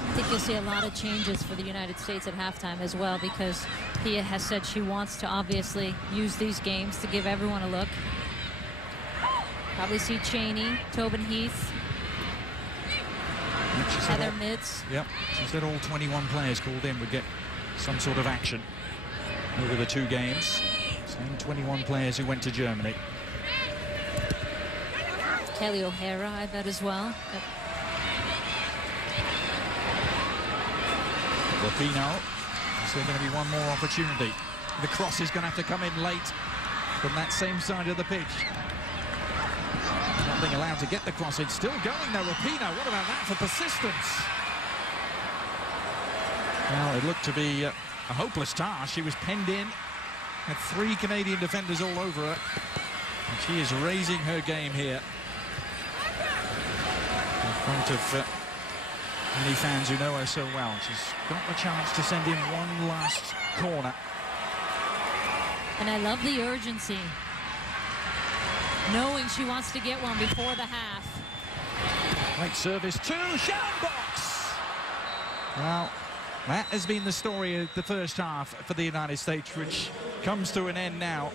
I think you'll see a lot of changes for the United States at halftime as well, because Pia has said she wants to obviously use these games to give everyone a look. Probably see Cheney, Tobin Heath, Heather Mitz. Yep, she said all 21 players called in would get some sort of action over the 2 games. Same 21 players who went to Germany. Kelly O'Hara, I bet, as well. Yep. Rapinoe, is there going to be one more opportunity? The cross is going to have to come in late from that same side of the pitch. Not being allowed to get the cross in. Still going though, Rapinoe. What about that for persistence? Well, it looked to be a hopeless task. She was penned in. Had 3 Canadian defenders all over her. And she is raising her game here in front of many fans who know her so well. She's got the chance to send in one last corner. And I love the urgency, knowing she wants to get one before the half. Great service to Shannon Box. Well, that has been the story of the first half for the United States, which comes to an end now.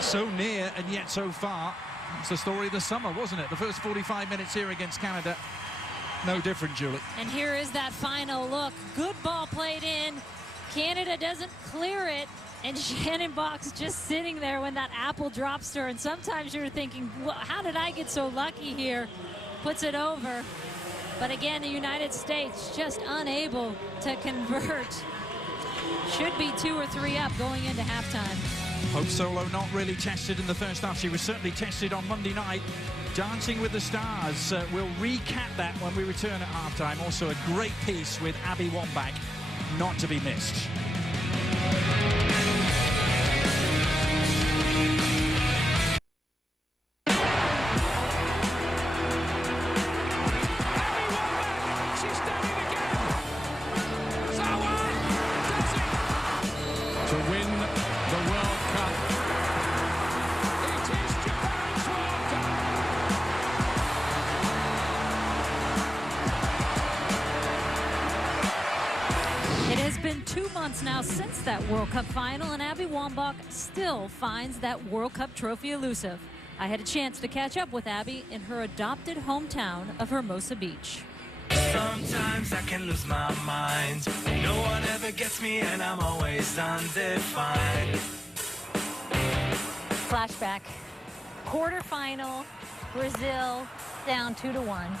So near and yet so far. It's the story of the summer, wasn't it? The first 45 minutes here against Canada, no different, Julie. And here is that final look. Good ball played in. Canada doesn't clear it. And Shannon Box just sitting there when that apple drops to her. And sometimes you're thinking, well, how did I get so lucky here? Puts it over. But again, the United States just unable to convert. Should be 2 or 3 up going into halftime. Hope Solo not really tested in the first half. She was certainly tested on Monday night. Dancing with the Stars. We'll recap that when we return at halftime. Also a great piece with Abby Wambach, not to be missed. To win the World Cup. It is Japan's World Cup. It has been 2 months now since that World Cup final, and Abby Wambach still finds that World Cup trophy elusive. I had a chance to catch up with Abby in her adopted hometown of Hermosa Beach. Sometimes I can lose my mind. No one ever gets me and I'm always undefined. Flashback. Quarterfinal, Brazil down 2-1.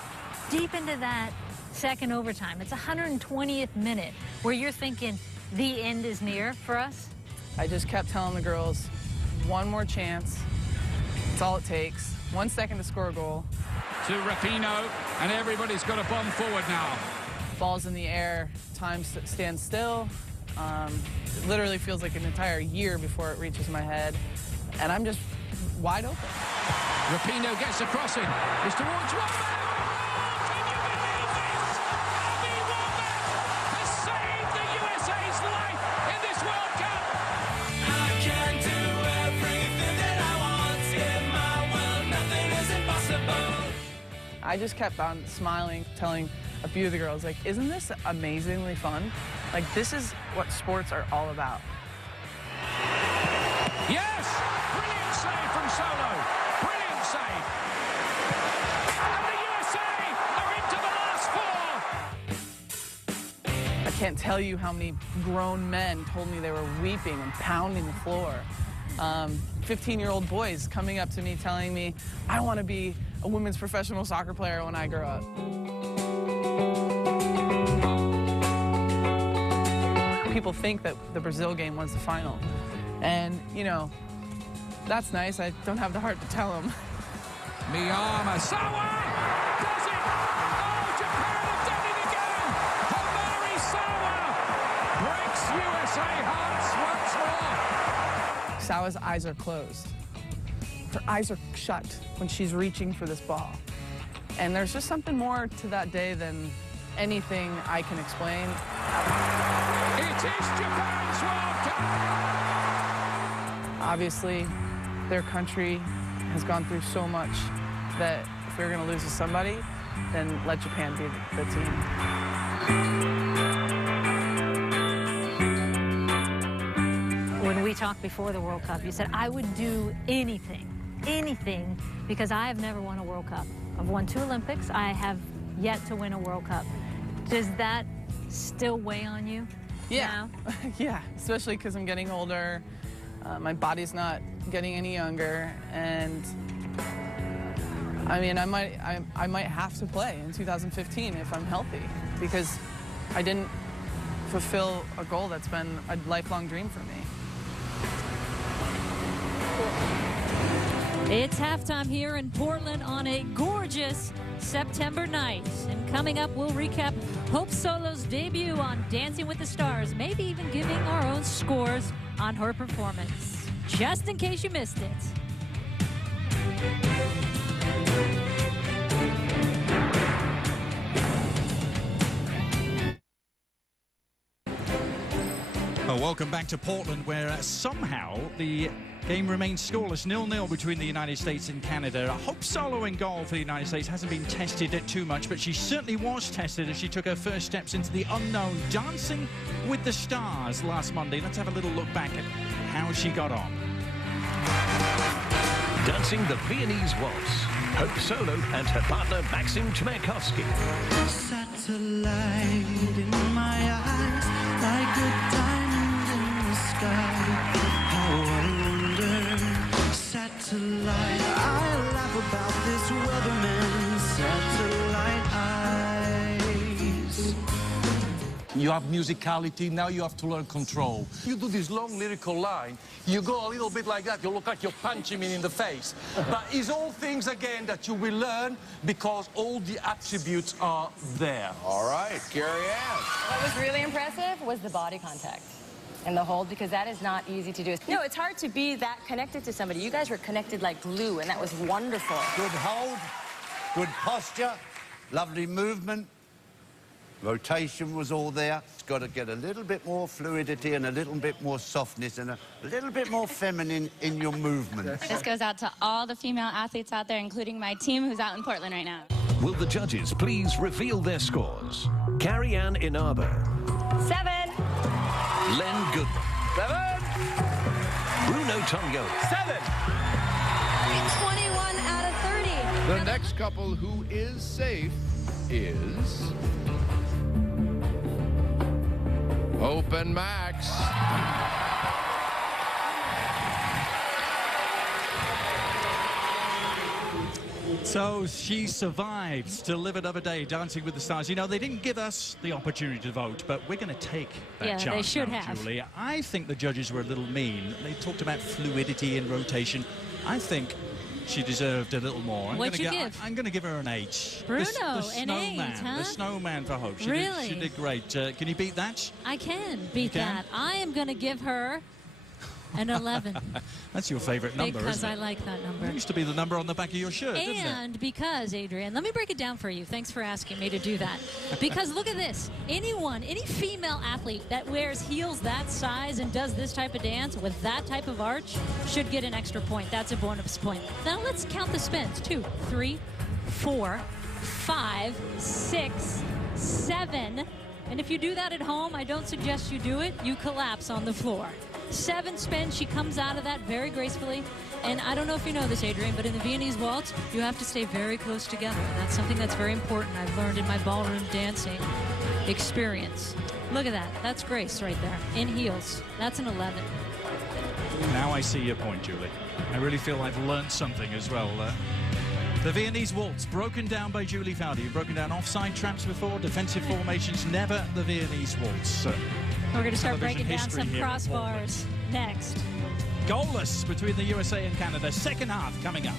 Deep into that second overtime. It's 120th minute where you're thinking the end is near for us. I just kept telling the girls, one more chance. That's all it takes. 1 second to score a goal. To Rapinoe, and everybody's got a bomb forward now. Ball's in the air, time stands still. It literally feels like an entire year before it reaches my head. And I'm just wide open. Rapinoe gets a crossing. It's towards Wambach. Can you believe this? Abby Wambach has saved the USA's life in this World Cup. I can do everything that I want. In my world, nothing is impossible. I just kept on smiling, telling a few of the girls, like, isn't this amazingly fun? Like, this is what sports are all about. Yes! Brilliant save from Solo. Brilliant save. And the USA are into the last 4. I can't tell you how many grown men told me they were weeping and pounding the floor. 15-year-old boys coming up to me telling me, I want to be a women's professional soccer player when I grow up. People think that the Brazil game was the final. And, you know, that's nice. I don't have the heart to tell them. Miyama, Sawa does it! Oh, Japan have done it again! Homari Sawa breaks USA hearts once more. Sawa's eyes are closed. Her eyes are shut when she's reaching for this ball. And there's just something more to that day than anything I can explain. It is Japan's World Cup! Obviously, their country has gone through so much that if we're going to lose to somebody, then let Japan be the team. When we talked before the World Cup, you said, I would do anything, because I have never won a World Cup. I've won 2 Olympics. I have yet to win a World Cup. Does that still weigh on you? Yeah, yeah, especially because I'm getting older. My body's not getting any younger, and I mean, I might have to play in 2015 if I'm healthy, because I didn't fulfill a goal that's been a lifelong dream for me. It's halftime here in Portland on a gorgeous September night. And coming up, we'll recap Hope Solo's debut on Dancing with the Stars, maybe even giving our own scores on her performance, just in case you missed it. Oh, welcome back to Portland, where somehow the game remains scoreless, 0-0 between the United States and Canada. Hope Solo in goal for the United States hasn't been tested too much, but she certainly was tested as she took her first steps into the unknown, Dancing with the Stars last Monday. Let's have a little look back at how she got on. Dancing the Viennese Waltz. Hope Solo and her partner Maxim Chmerkovsky. Satellite in my eyes, like a diamond in the sky. How I wonder, satellite. I laugh about this weatherman, satellite eyes. You have musicality, now you have to learn control. You do this long lyrical line, you go a little bit like that, you look like you're punching me in the face. But it's all things, again, that you will learn because all the attributes are there. All right, Carrie Ann. What was really impressive was the body contact and the hold, because that is not easy to do. No, it's hard to be that connected to somebody. You guys were connected like glue, and that was wonderful. Good hold, good posture, lovely movement. Rotation was all there. It's got to get a little bit more fluidity and a little bit more softness and a little bit more feminine in your movement. This goes out to all the female athletes out there, including my team who's out in Portland right now. Will the judges please reveal their scores? Carrie Ann Inaba. 7. Len Goodman. 7. Bruno Tonio. 7. 21 out of 30. The next couple who is safe is Hope and Max. So she survived to live another day Dancing with the Stars. You know, they didn't give us the opportunity to vote, but we're going to take that chance. Yeah, they should now, have. Julie. I think the judges were a little mean. They talked about fluidity and rotation. I think she deserved a little more. What'd you give? I'm going to give her an 8. Bruno, the an 8, huh? The snowman for Hope. Really? She did great. Can you beat that? I can beat You can? that. I am going to give her an 11. That's your favorite number, because isn't it? I like that number. It used to be the number on the back of your shirt, didn't it? And because, Adrian, let me break it down for you. Thanks for asking me to do that. Because look at this. Any female athlete that wears heels that size and does this type of dance with that type of arch should get an extra point. That's a bonus point. Now let's count the spins. 2, 3, 4, 5, 6, 7. And if you do that at home, I don't suggest you do it. You collapse on the floor. 7 spins, she comes out of that very gracefully. And I don't know if you know this, Adrian, but in the Viennese waltz, you have to stay very close together. That's something that's very important. I've learned in my ballroom dancing experience. Look at that. That's grace right there. In heels. That's an 11. Now I see your point, Julie. I really feel I've learned something as well. The Viennese waltz, broken down by Julie Fowler. You've broken down offside traps before, defensive formations, never the Viennese waltz. We're going to start Television breaking down history some here at crossbars next. Goalless between the USA and Canada. Second half coming up.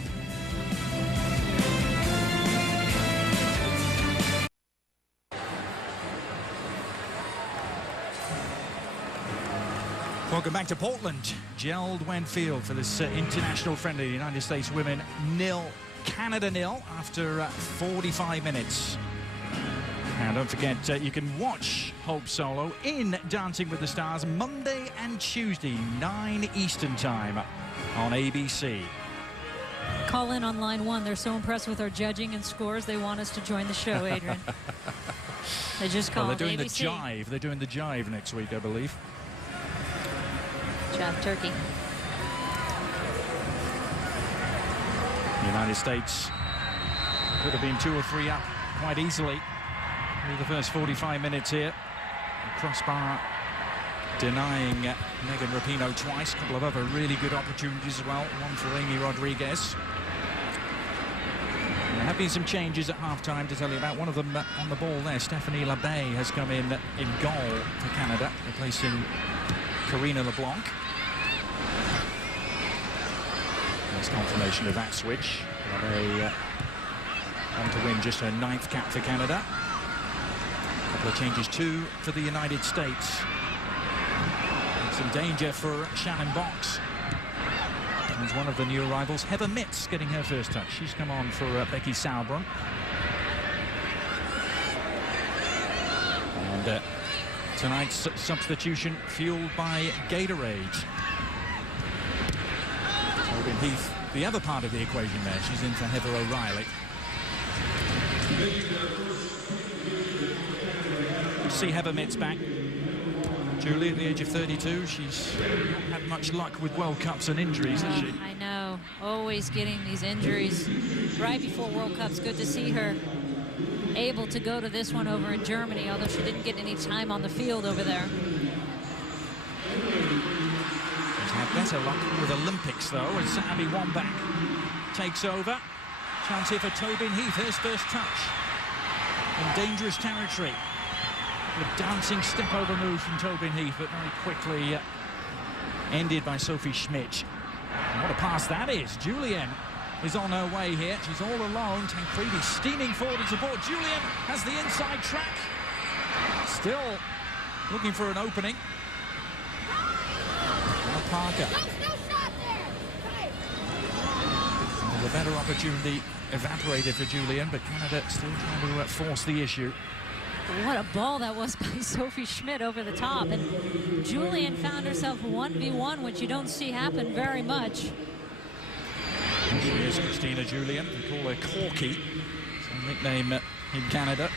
Welcome back to Portland. Gerald Wenfield for this international friendly. The United States women 0, Canada 0 after 45 minutes. And don't forget, you can watch Hope Solo in Dancing with the Stars Monday and Tuesday, 9 Eastern Time on ABC. Call in on line 1. They're so impressed with our judging and scores, they want us to join the show, Adrian. They just called Well, they're doing ABC. the jive. They're doing the jive next week, I believe. Jive turkey. The United States could have been 2 or 3 up quite easily through the first 45 minutes here. The crossbar denying Megan Rapinoe twice. A couple of other really good opportunities as well. One for Amy Rodriguez. And there have been some changes at half-time to tell you about. One of them on the ball there, Stephanie LeBay, has come in goal for Canada, replacing Karina LeBlanc. There's confirmation of that switch. LeBay on to win just her 9th cap for Canada. A couple of changes too for the United States. And some danger for Shannon Box. There's one of the new arrivals, Heather Mitz, getting her first touch. She's come on for Becky Sauerbrunn. And tonight's substitution fueled by Gatorade. Robin Heath, the other part of the equation there. She's in for Heather O'Reilly. See Heather Mitz back. Julie, at the age of 32, she's not had much luck with World Cups and injuries, has she? I know, always getting these injuries right before World Cups. Good to see her able to go to this one over in Germany, although she didn't get any time on the field over there. She's had better luck with Olympics, though, as Abby Wambach takes over. Chance here for Tobin Heath, his first touch. In dangerous territory. A dancing step-over move from Tobin Heath, but very quickly ended by Sophie Schmidt. And what a pass that is. Julienne is on her way here. She's all alone. Tancredi steaming forward in support. Julienne has the inside track. Still looking for an opening. Now Parker. Well, the better opportunity evaporated for Julienne, but Canada still trying to force the issue. What a ball that was by Sophie Schmidt over the top. And Julienne found herself 1v1, which you don't see happen very much. She is Christina Julienne. We call her Corky. It's a nickname in Canada.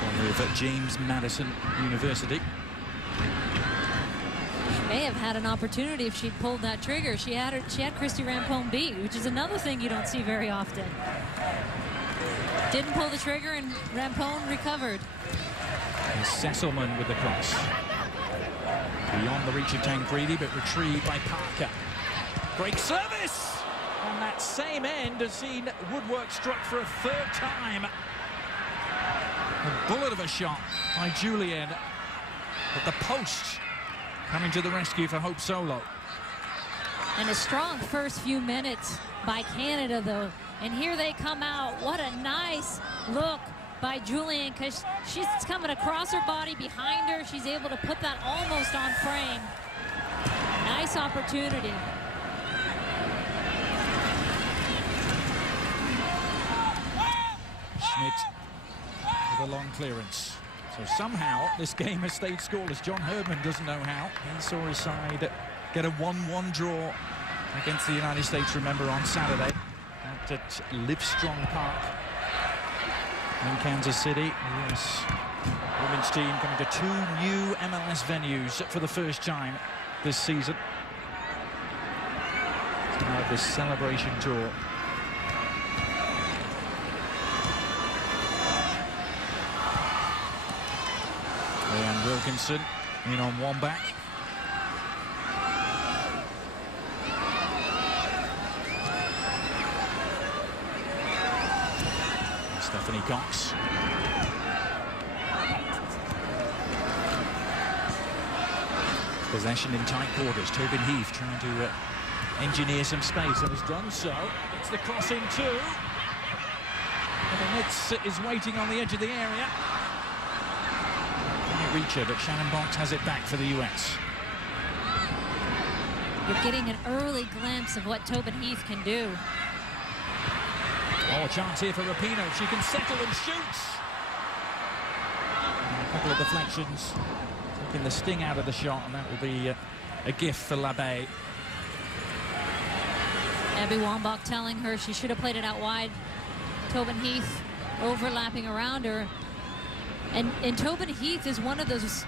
Formerly of James Madison University. She may have had an opportunity if she'd pulled that trigger. She had Christy Rampone beat, which is another thing you don't see very often. Didn't pull the trigger, and Rampone recovered. And Sesselman with the cross. Beyond the reach of Tancredi, but retrieved by Parker. Great service! On that same end, has seen woodwork struck for a third time. A bullet of a shot by Julienne. But the post coming to the rescue for Hope Solo. And a strong first few minutes by Canada, though. And here they come out. What a nice look by Julienne, because she's coming across her body behind her. She's able to put that almost on frame. Nice opportunity. Schmidt with a long clearance. So somehow this game has stayed scoreless. John Herdman doesn't know how. He saw his side get a 1-1 draw against the United States, remember, on Saturday at Livestrong Park in Kansas City. The US women's team coming to 2 new MLS venues for the first time this season. It's part of this celebration tour. And Wilkinson in on Wambach. Stephanie Cox. Possession in tight quarters. Tobin Heath trying to engineer some space, and has done so. It's the cross in too. And the Nitz is waiting on the edge of the area. Can't reach her, but Shannon Box has it back for the US. You're getting an early glimpse of what Tobin Heath can do. Oh, a chance here for Rapinoe. She can settle and shoots. And a couple of deflections, taking the sting out of the shot, and that will be a gift for LaBaye. Abby Wambach telling her she should have played it out wide. Tobin Heath overlapping around her. And Tobin Heath is one of those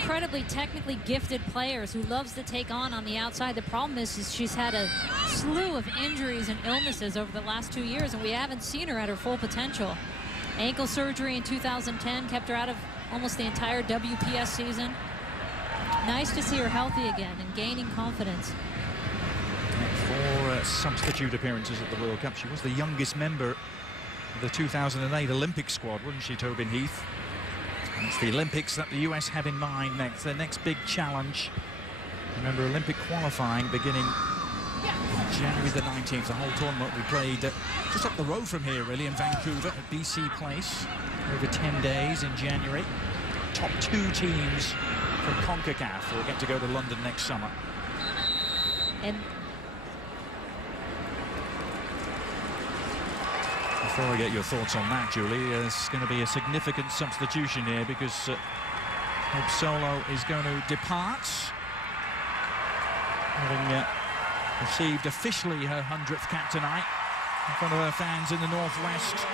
incredibly technically gifted players who loves to take on the outside. The problem is she's had a slew of injuries and illnesses over the last 2 years, and we haven't seen her at her full potential. Ankle surgery in 2010 kept her out of almost the entire WPS season. Nice to see her healthy again and gaining confidence. 4 substitute appearances at the World Cup. She was the youngest member of the 2008 Olympic squad, wasn't she, Tobin Heath? And it's the Olympics that the US have in mind next, their next big challenge. Remember, Olympic qualifying beginning January the 19th. The whole tournament we played just up the road from here, really, in Vancouver at BC Place. Over 10 days in January. Top 2 teams from CONCACAF will get to go to London next summer. And before I get your thoughts on that, Julie, there's going to be a significant substitution here because Hope Solo is going to depart, having received officially her 100th cap tonight in front of her fans in the Northwest.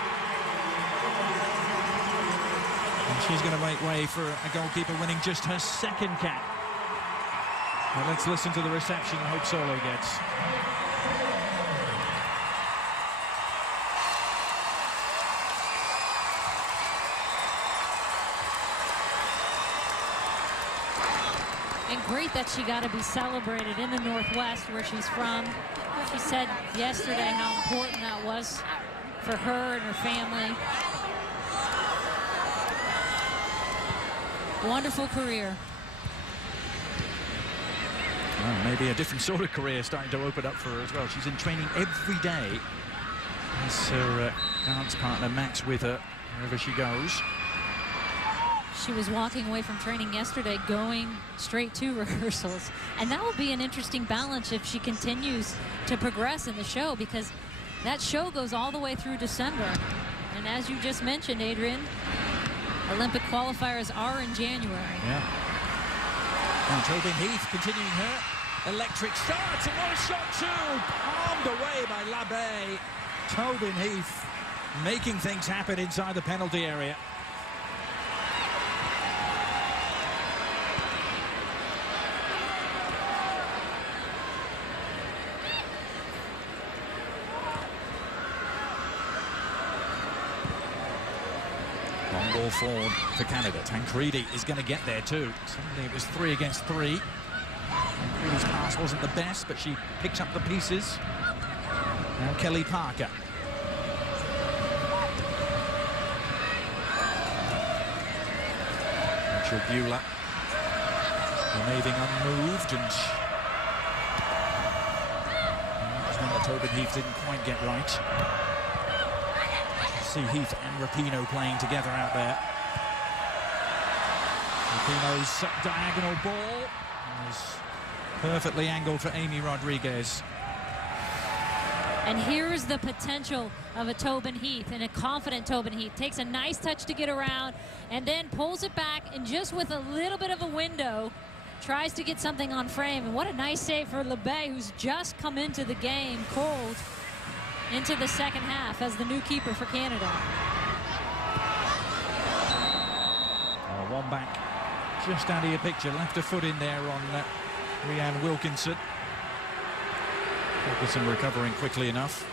And she's going to make way for a goalkeeper winning just her second cap. Well, let's listen to the reception Hope Solo gets. And great that she got to be celebrated in the Northwest where she's from. She said yesterday how important that was for her and her family. Wonderful career. Well, maybe a different sort of career starting to open up for her as well. She's in training every day. Has her dance partner Max with her wherever she goes. She was walking away from training yesterday, going straight to rehearsals. And that will be an interesting balance if she continues to progress in the show, because that show goes all the way through December. And as you just mentioned, Adrian, Olympic qualifiers are in January. Yeah. And Tobin Heath continuing her electric start. And what a shot too! Palmed away by Labbe. Tobin Heath making things happen inside the penalty area. Long ball forward for Canada. Tancredi is going to get there too. Suddenly it was 3 against 3. Tancredi's pass wasn't the best, but she picks up the pieces. Now Kelly Parker. Rachel Bueller remaining unmoved, and that was one that Tobin Heath didn't quite get right. See Heath and Rapinoe playing together out there. Rapinoe's diagonal ball is perfectly angled for Amy Rodriguez. And here's the potential of a Tobin Heath, and a confident Tobin Heath. Takes a nice touch to get around and then pulls it back, and just with a little bit of a window tries to get something on frame. And what a nice save for Labbe, who's just come into the game cold into the second half as the new keeper for Canada. One back just out of your picture, left a foot in there on Rhiannon Wilkinson. Wilkinson recovering quickly enough.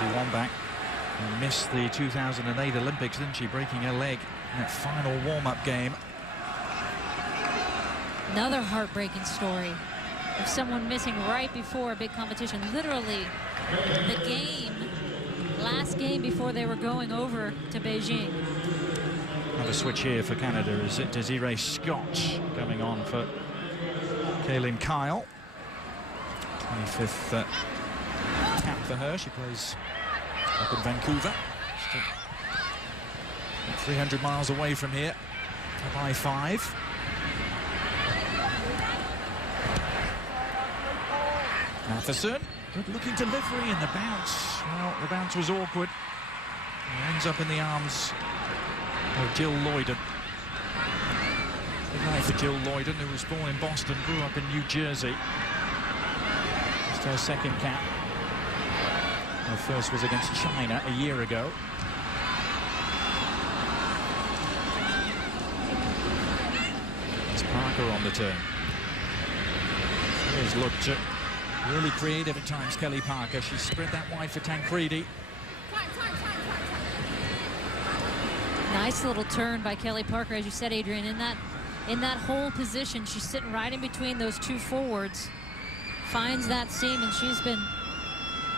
Maybe one back. And missed the 2008 Olympics, didn't she? Breaking her leg in that final warm-up game. Another heartbreaking story of someone missing right before a big competition. Literally the game, last game before they were going over to Beijing. Another switch here for Canada is Desiree Scott coming on for Kaylin Kyle. 25th cap for her. She plays up in Vancouver. Just 300 miles away from here. Top I-5. Matheson, good looking delivery, and the bounce. Well, the bounce was awkward. It ends up in the arms of Jill Loyden. Good night for Jill Loyden, who was born in Boston, grew up in New Jersey. Just her second cap. Her first was against China a year ago. It's Parker on the turn. Here's looked really creative at times, Kelly Parker. She spread that wide for Tancredi. Nice little turn by Kelly Parker, as you said, Adrian. In that whole position, she's sitting right in between those two forwards. Finds that seam, and she's been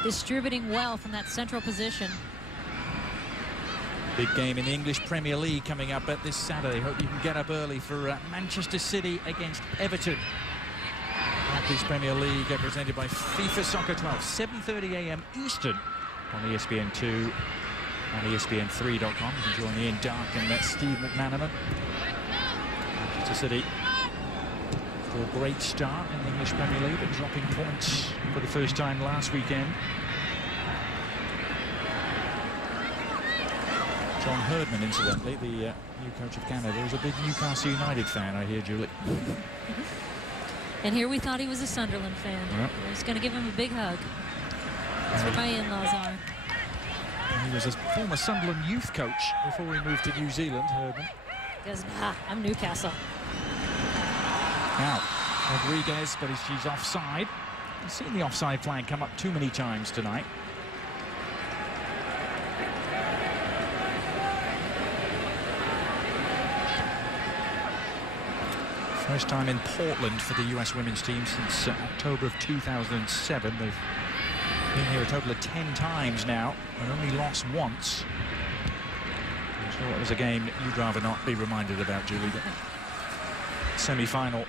distributing well from that central position. Big game in the English Premier League coming up this Saturday. Hope you can get up early for Manchester City against Everton. Barclays Premier League presented by FIFA Soccer 12, 7:30 a.m. Eastern on ESPN2 and ESPN3.com. You can join Ian Dark and Steve McManaman. Manchester City for a great start in the English Premier League, but dropping points for the first time last weekend. John Herdman, incidentally, the new coach of Canada, is a big Newcastle United fan, I hear, Julie. And here we thought he was a Sunderland fan. Yep. We're just going to give him a big hug. That's what my in-laws are. He was a former Sunderland youth coach before he moved to New Zealand, Herdman. Because, I'm Newcastle. Now, Rodriguez, but she's offside. I've seen the offside flag come up too many times tonight. First time in Portland for the US women's team since October of 2007. They've been here a total of 10 times now and only lost once. I'm sure it was a game you'd rather not be reminded about, Julie. Semi-final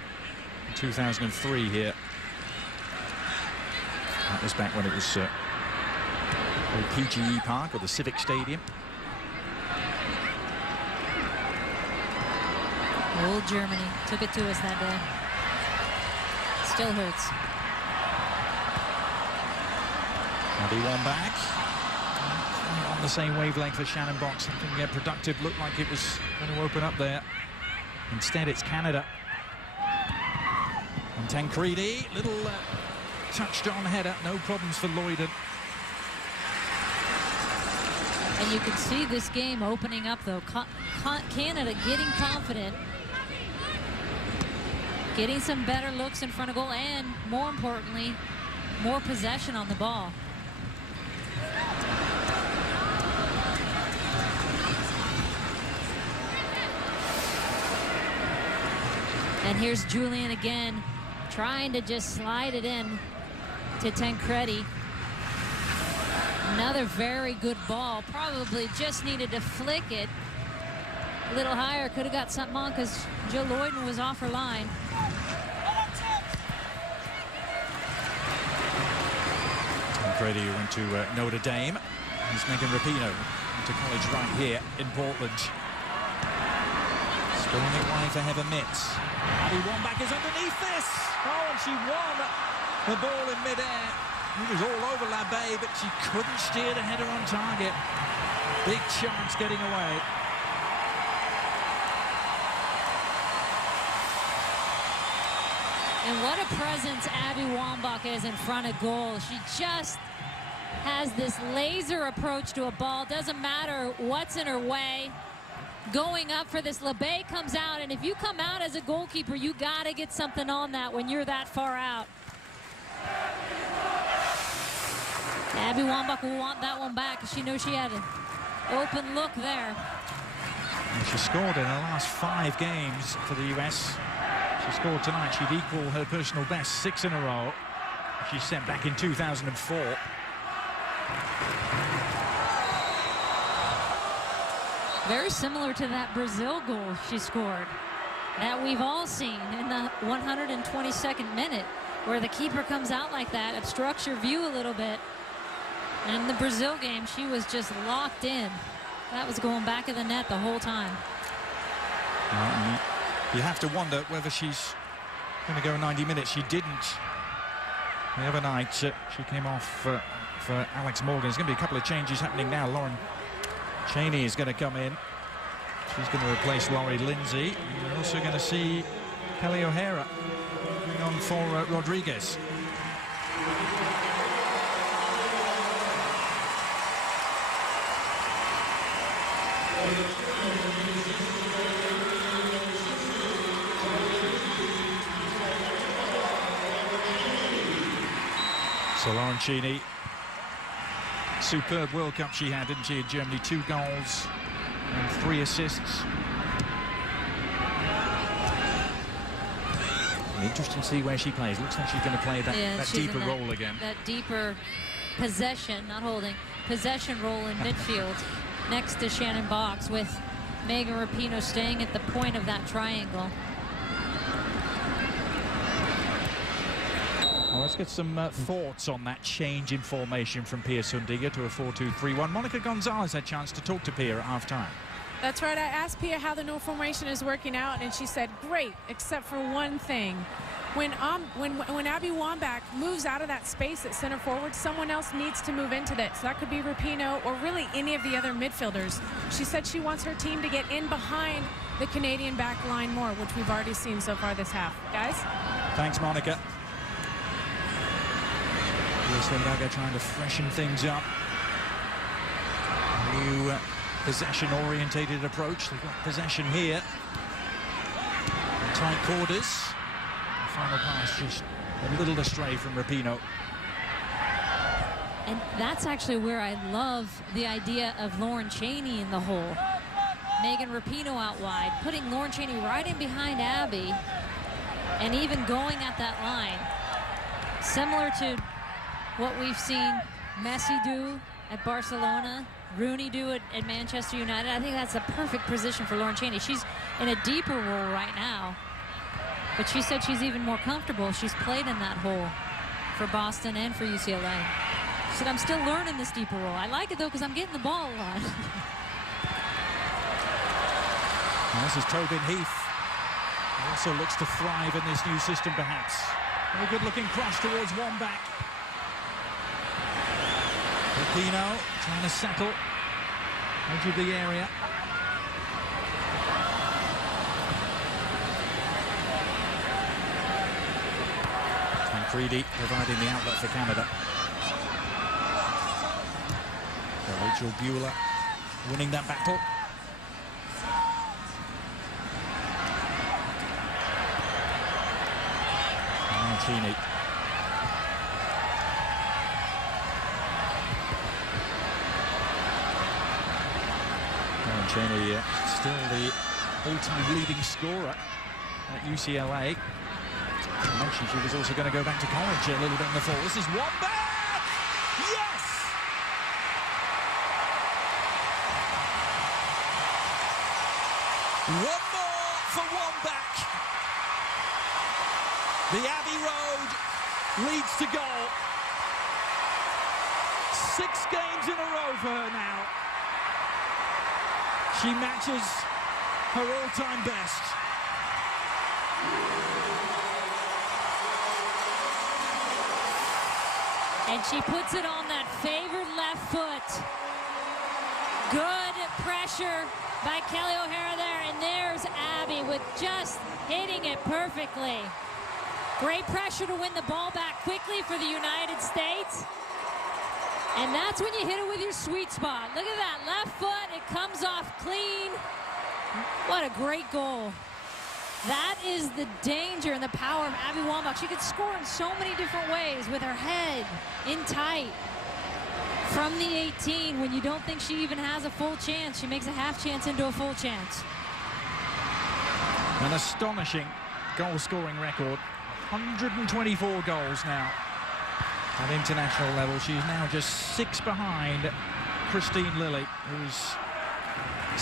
in 2003 here. That was back when it was PGE Park, or the Civic Stadium. Old Germany took it to us that day. Still hurts. Abby Wambach on the same wavelength as Shannon Box. Something productive looked like it was going to open up there. Instead, it's Canada. And Tancredi, little touched on header, no problems for Lloyden. And you can see this game opening up, though. Canada getting confident, getting some better looks in front of goal, and more importantly, more possession on the ball. And here's Julian again, trying to just slide it in to Tancredi. Another very good ball. Probably just needed to flick it a little higher. Could have got something on because Jill Lloyden was off her line. Tancredi went to Notre Dame. He's Megan Rapinoe, went to college right here in Portland. Scoring it wide for Heather Mitz. Abby Wambach is underneath this. Oh, and she won the ball in midair. He was all over Labbe, but she couldn't steer the header on target. Big chance getting away. And what a presence Abby Wambach is in front of goal. She just has this laser approach to a ball. Doesn't matter what's in her way. Going up for this, Labbe comes out, and if you come out as a goalkeeper, you got to get something on that when you're that far out. Abby Wambach will want that one back because she knows she had an open look there. And she scored in her last 5 games for the US. She scored tonight. She'd equal her personal best 6 in a row. She sent back in 2004. Very similar to that Brazil goal she scored that we've all seen in the 122nd minute, where the keeper comes out like that, obstructs your view a little bit. And in the Brazil game, she was just locked in. That was going back of the net the whole time. You have to wonder whether she's going to go 90 minutes. She didn't the other night. She came off for Alex Morgan. There's going to be a couple of changes happening now. Lauren Cheney is going to come in. She's going to replace Laurie Lindsay. We're also going to see Kelly O'Hara going on for Rodriguez. So Lauren Cheney, superb World Cup she had, didn't she, in Germany? 2 goals and 3 assists. Interesting to see where she plays. Looks like she's going to play that deeper role again. That deeper possession, not holding, possession role in midfield next to Shannon Box, with Megan Rapinoe staying at the point of that triangle. Well, let's get some thoughts on that change in formation from Pia Sundinga to a 4-2-3-1. Monica Gonzalez had a chance to talk to Pia at half-time. That's right. I asked Pia how the new formation is working out, and she said, great, except for one thing. When Abby Wambach moves out of that space at center forward, someone else needs to move into that. So that could be Rapinoe or really any of the other midfielders. She said she wants her team to get in behind the Canadian back line more, which we've already seen so far this half. Guys? Thanks, Monica. Pia Sundinga trying to freshen things up. New possession-orientated approach. They've got possession here. In tight quarters. The final pass just a little astray from Rapinoe. And that's actually where I love the idea of Lauren Cheney in the hole. Megan Rapinoe out wide, putting Lauren Cheney right in behind Abby, and even going at that line. Similar to what we've seen Messi do at Barcelona, Rooney do at Manchester United. I think that's a perfect position for Lauren Cheney. She's in a deeper role right now, but she said she's even more comfortable. She's played in that hole for Boston and for UCLA. She said, I'm still learning this deeper role. I like it, though, because I'm getting the ball a lot. Well, this is Tobin Heath. He also looks to thrive in this new system, perhaps. Very good-looking cross towards Wambach. Rapinoe trying to settle edge of the area. Tancredi providing the outlet for Canada. So Rachel Bueller winning that battle. Martini. Cheney still the all-time leading scorer at UCLA. I mentioned she was also going to go back to college a little bit in the fall. This is Wambach! Yes! One more for Wambach. The Abbey Road leads to goal. 6 games in a row for her now. She matches her all-time best. And she puts it on that favored left foot. Good pressure by Kelly O'Hara there, and there's Abby with just hitting it perfectly. Great pressure to win the ball back quickly for the United States. And that's when you hit it with your sweet spot. Look at that left foot, it comes off clean. What a great goal. That is the danger and the power of Abby Wambach. She could score in so many different ways with her head in tight. From the 18, when you don't think she even has a full chance, she makes a half chance into a full chance. An astonishing goal-scoring record. 124 goals now. At international level, she's now just 6 behind Christine Lilly, who's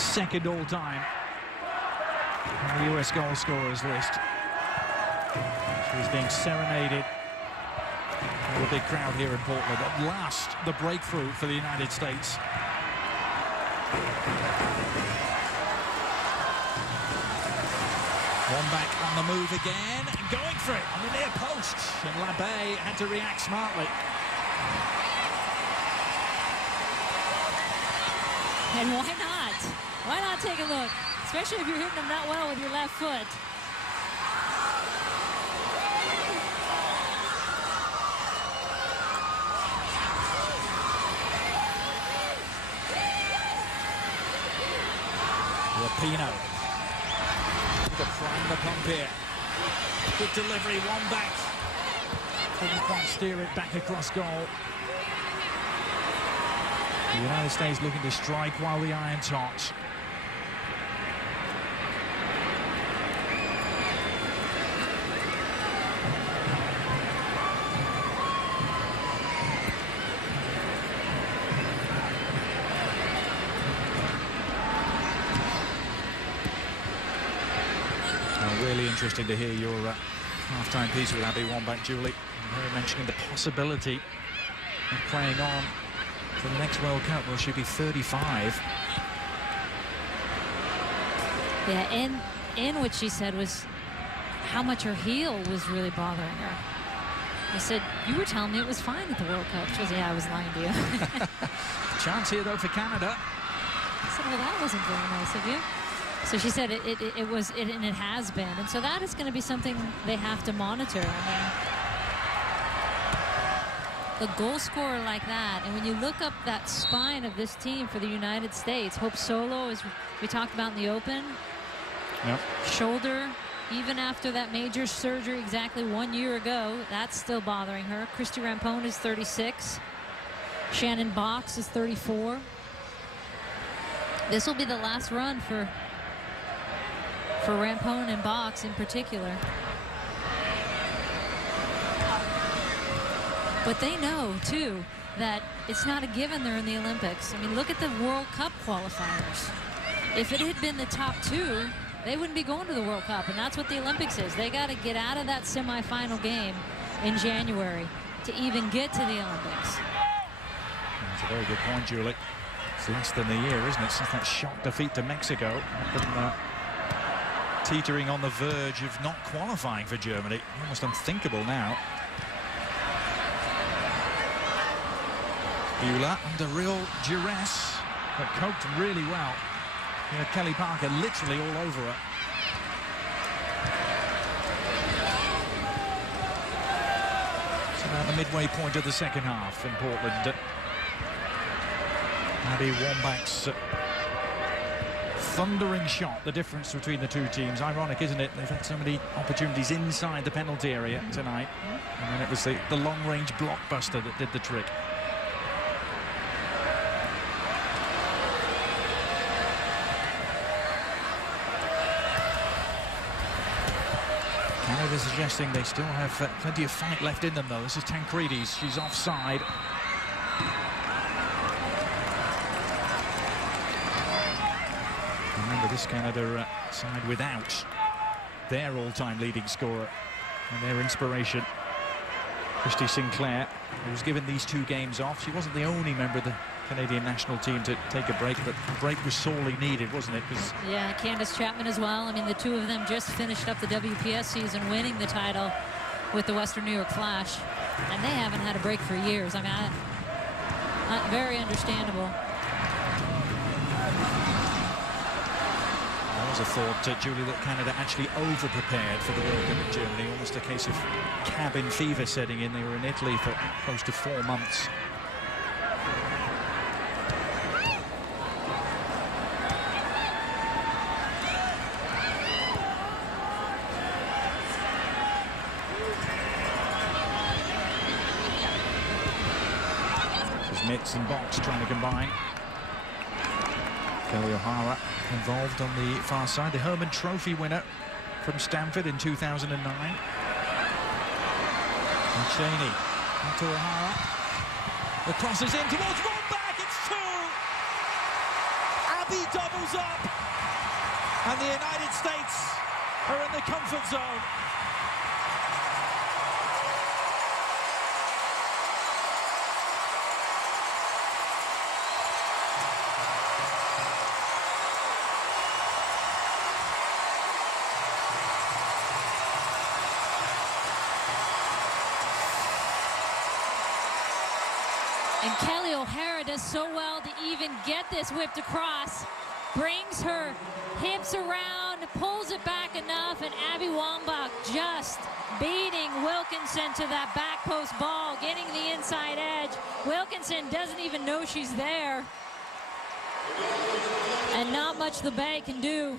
second all-time on the US goal scorers list. She was being serenaded by a big crowd here in Portland. At last, the breakthrough for the United States. Wambach on the move again, and going for it on the near post. And Labbe had to react smartly. And why not? Why not take a look? Especially if you're hitting them that well with your left foot. Rapinoe. To prime the pump here. Good delivery, Wambach. Couldn't quite steer it back across goal. The United States looking to strike while the iron's hot. Really interesting to hear your half-time piece with Abby Wambach, Julie. And her mentioning the possibility of playing on for the next World Cup. Will she be 35? Yeah, and what she said was how much her heel was really bothering her. I said, you were telling me it was fine at the World Cup. She was, yeah, I was lying to you. Chance here, though, for Canada. I said, well, that wasn't very nice of you. So she said it was, and it has been. And so that is going to be something they have to monitor. I mean, the goal scorer like that, and when you look up that spine of this team for the United States, Hope Solo, as we talked about in the Open, shoulder, even after that major surgery exactly 1 year ago, that's still bothering her. Christy Rampone is 36. Shannon Box is 34. This will be the last run for Rampone and Box in particular. But they know, too, that it's not a given they're in the Olympics. I mean, look at the World Cup qualifiers. If it had been the top two, they wouldn't be going to the World Cup, and that's what the Olympics is. They got to get out of that semifinal game in January to even get to the Olympics. That's a very good point, Julie. It's less than a year, isn't it, since that shock defeat to Mexico. Teetering on the verge of not qualifying for Germany. Almost unthinkable now. Beulah under real duress, but coped really well. You know, Kelly Parker literally all over her. It's about the midway point of the second half in Portland. Abby Wambach's thundering shot, the difference between the two teams. Ironic, isn't it? They've had so many opportunities inside the penalty area tonight. And then it was the long-range blockbuster that did the trick. Canada suggesting they still have plenty of fight left in them, though. This is Tancredi's. She's offside. Remember, this Canada side without their all-time leading scorer and their inspiration, Christy Sinclair, who was given these 2 games off. She wasn't the only member of the Canadian national team to take a break, but the break was sorely needed, wasn't it? Yeah, Candace Chapman as well. I mean, the two of them just finished up the WPS season winning the title with the Western New York Flash, and they haven't had a break for years. I mean, very understandable. There was a thought, Julie, that Canada actually over-prepared for the World Cup in Germany, almost a case of cabin fever setting in. They were in Italy for close to 4 months. Mitz and Box trying to combine. Kelly O'Hara involved on the far side. The Herman Trophy winner from Stanford in 2009. And Cheney into O'Hara. The cross is in towards Wambach. It's 2. Abby doubles up. And the United States are in the comfort zone. And Kelly O'Hara does so well to even get this whipped across. Brings her hips around, pulls it back enough, and Abby Wambach just beating Wilkinson to that back post ball, getting the inside edge. Wilkinson doesn't even know she's there. And not much the Bay can do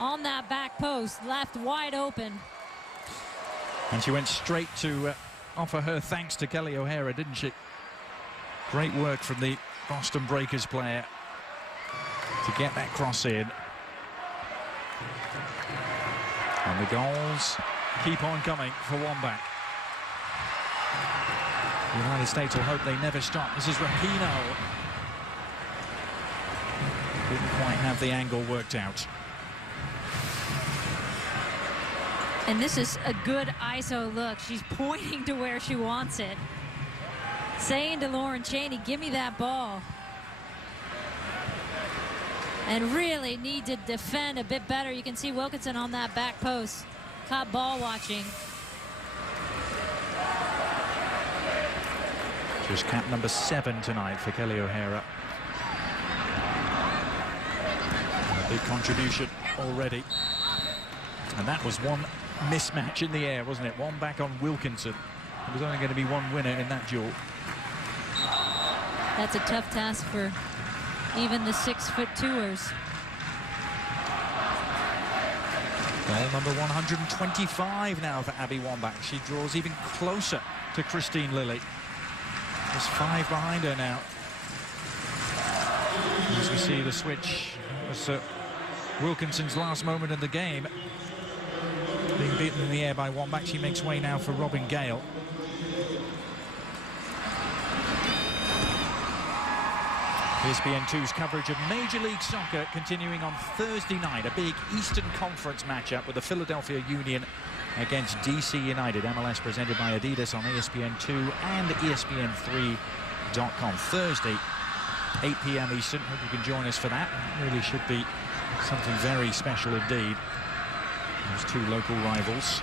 on that back post, left wide open. And she went straight to offer her thanks to Kelly O'Hara, didn't she? Great work from the Boston Breakers player to get that cross in. And the goals keep on coming for Wambach. The United States will hope they never stop. This is Rapinoe. Didn't quite have the angle worked out. And this is a good ISO look. She's pointing to where she wants it, saying to Lauren Cheney, give me that ball. And really need to defend a bit better. You can see Wilkinson on that back post. Caught ball watching. Just cap number 7 tonight for Kelly O'Hara. A big contribution already. And that was one mismatch in the air, wasn't it? One back on Wilkinson. There was only going to be one winner in that duel. That's a tough task for even the 6'2"ers. Goal number 125 now for Abby Wambach. She draws even closer to Christine Lilly. There's 5 behind her now. As we see the switch, was Wilkinson's last moment in the game. Being beaten in the air by Wambach, she makes way now for Robin Gale. ESPN2's coverage of Major League Soccer continuing on Thursday night. A big Eastern Conference matchup with the Philadelphia Union against DC United. MLS presented by Adidas on ESPN2 and ESPN3.com. Thursday, 8 p.m. Eastern. Hope you can join us for that. It really should be something very special indeed. Those 2 local rivals.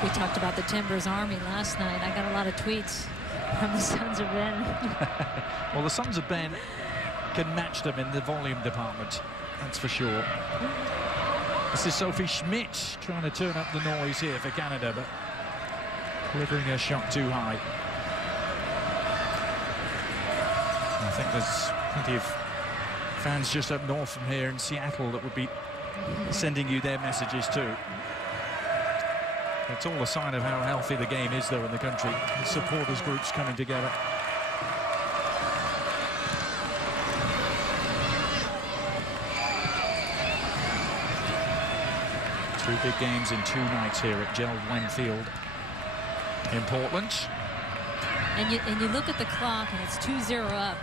We talked about the Timbers Army last night. I got a lot of tweets from the Sons of Ben. Well, the Sons of Ben can match them in the volume department, that's for sure. This is Sophie Schmidt trying to turn up the noise here for Canada, but delivering her shot too high. I think there's plenty of fans just up north from here in Seattle that would be sending you their messages too. It's all a sign of how healthy the game is, though, in the country. The supporters groups coming together. Two big games in 2 nights here at Gerald Wen Field in Portland. And you look at the clock, and it's 2-0 up.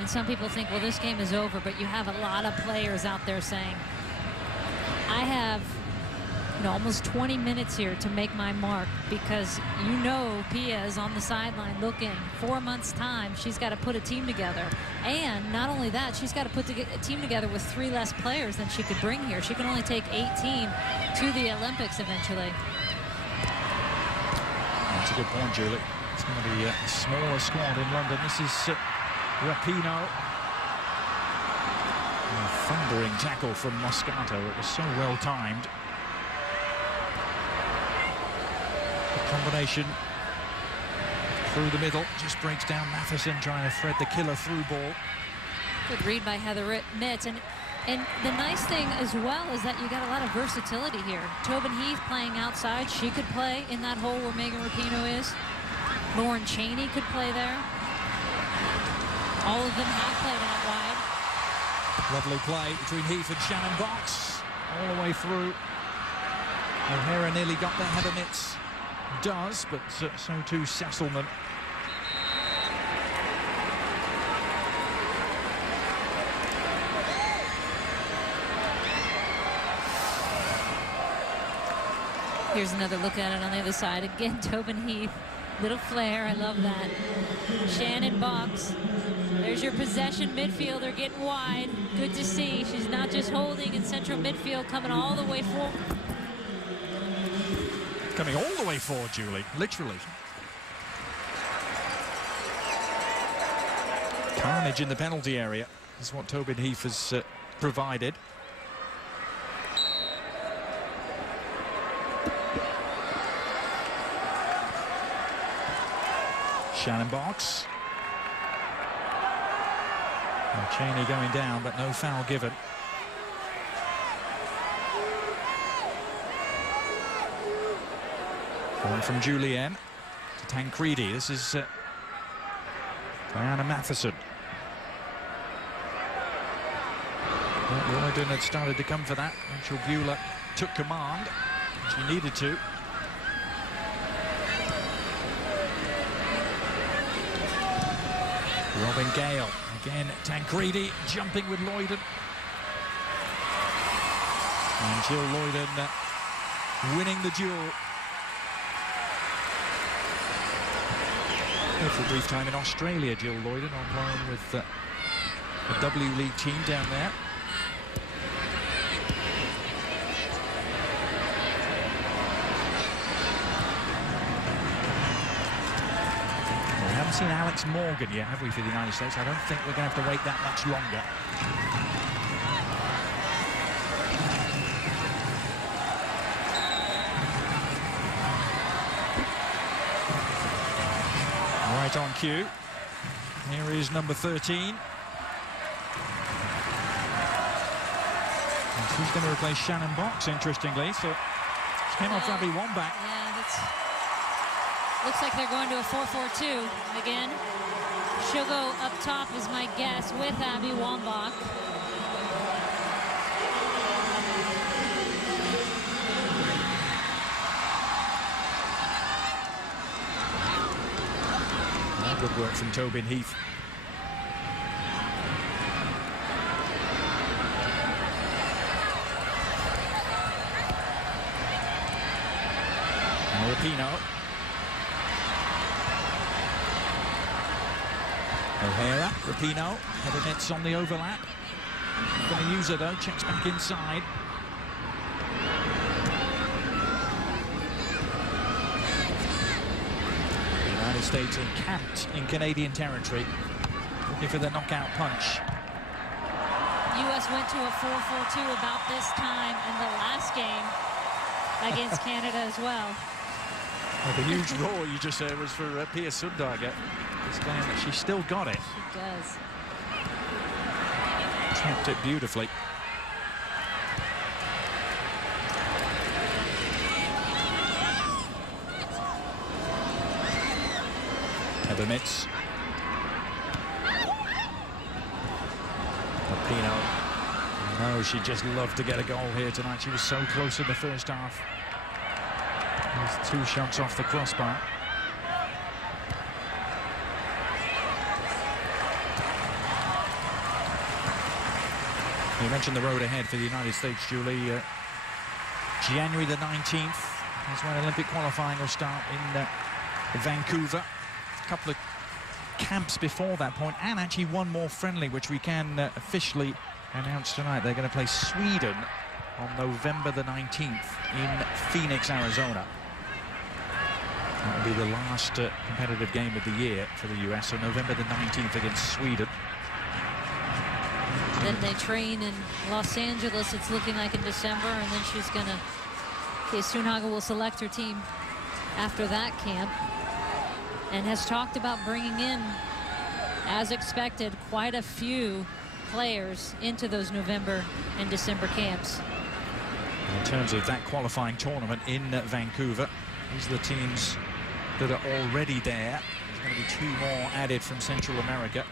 And some people think, well, this game is over, but you have a lot of players out there saying, I have almost 20 minutes here to make my mark, because Pia is on the sideline looking. 4 months' time, she's got to put a team together. And not only that, she's got to put a team together with 3 less players than she could bring here. She can only take 18 to the Olympics eventually. That's a good point, Julie. It's going to be a smaller squad in London. This is Rapinoe. A thundering tackle from Moscato. It was so well timed. Combination through the middle, just breaks down Matheson trying to thread the killer through ball. Good read by Heather Mitz. And the nice thing as well is that you got a lot of versatility here. Tobin Heath playing outside. She could play in that hole where Megan Rapinoe is. Lauren Cheney could play there. All of them have played out wide. Lovely play between Heath and Shannon Box all the way through. O'Hara nearly got there. Heather Mitz does, but so too Sesselman. Here's another look at it on the other side. Again, Tobin Heath. Little flare. I love that. Shannon Box. There's your possession midfielder getting wide. Good to see. She's not just holding in central midfield, coming all the way forward. Coming all the way forward, Julie, literally. Carnage in the penalty area is what Tobin Heath has provided. Shannon Box. And Cheney going down, but no foul given. One from Julienne to Tancredi. This is Diana Matheson. Royden had started to come for that. Rachel Bueller took command. She needed to. Robin Gale. Again, Tancredi jumping with Loyden. And Jill Loyden winning the duel. For a brief time in Australia, Jill Loyden on loan with the W League team down there. We haven't seen Alex Morgan yet, have we, for the United States? I don't think we're going to have to wait that much longer. Right on cue. Here is number 13. And she's going to replace Shannon Box, interestingly. So she came off Abby Wambach. Yeah, looks like they're going to a 4-4-2 again. She'll go up top, is my guess, with Abby Wambach. Good work from Tobin Heath. Rapinoe. O'Hara, Rapinoe, header nets on the overlap. Going to use her though, checks back inside. The United States encamped in Canadian territory, looking for the knockout punch. U.S. went to a 4-4-2 about this time in the last game against Canada as well. Well, the huge roar you just heard was for Pia Sundhage, displaying that she still got it. She does. Kept it beautifully. Heather Mitz. Rapinoe. No, she just loved to get a goal here tonight. She was so close in the first half. There's 2 shots off the crossbar. You mentioned the road ahead for the United States, Julie. January the 19th is when Olympic qualifying will start in Vancouver. A couple of camps before that point, and actually one more friendly, which we can officially announce tonight. They're going to play Sweden on November the 19th in Phoenix, Arizona. That will be the last competitive game of the year for the US, so November the 19th against Sweden. Then they train in Los Angeles, it's looking like in December, and then she's going to, Sundhage will select her team after that camp, and has talked about bringing in, as expected, quite a few players into those November and December camps. In terms of that qualifying tournament in Vancouver, these are the teams that are already there. There's going to be 2 more added from Central America.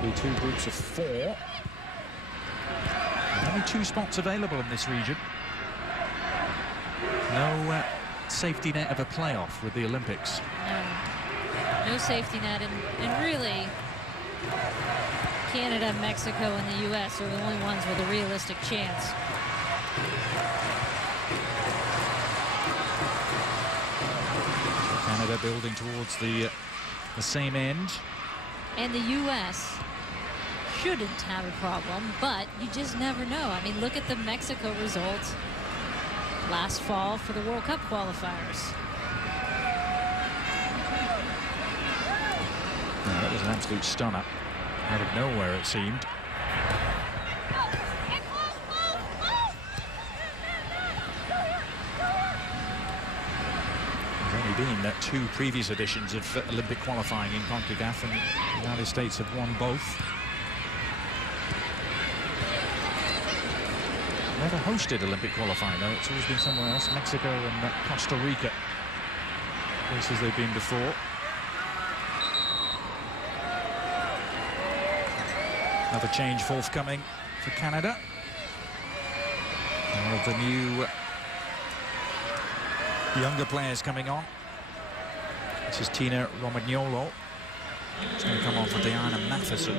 There'll be 2 groups of 4. Only 2 spots available in this region. No safety net of a playoff with the Olympics. No safety net, and really Canada, Mexico, and the U.S. are the only ones with a realistic chance. Canada building towards the same end. And the U.S. shouldn't have a problem, but you just never know. I mean, look at the Mexico results last fall for the World Cup qualifiers. No, that was an absolute stunner. Out of nowhere, it seemed. There's only been 2 previous editions of Olympic qualifying in CONCACAF, and the United States have won both. Never hosted Olympic qualifying, though. It's always been somewhere else. Mexico and Costa Rica, places they've been before. Another change forthcoming for Canada. One of the new younger players coming on. This is Tina Romagnolo. It's going to come on for Diana Matheson.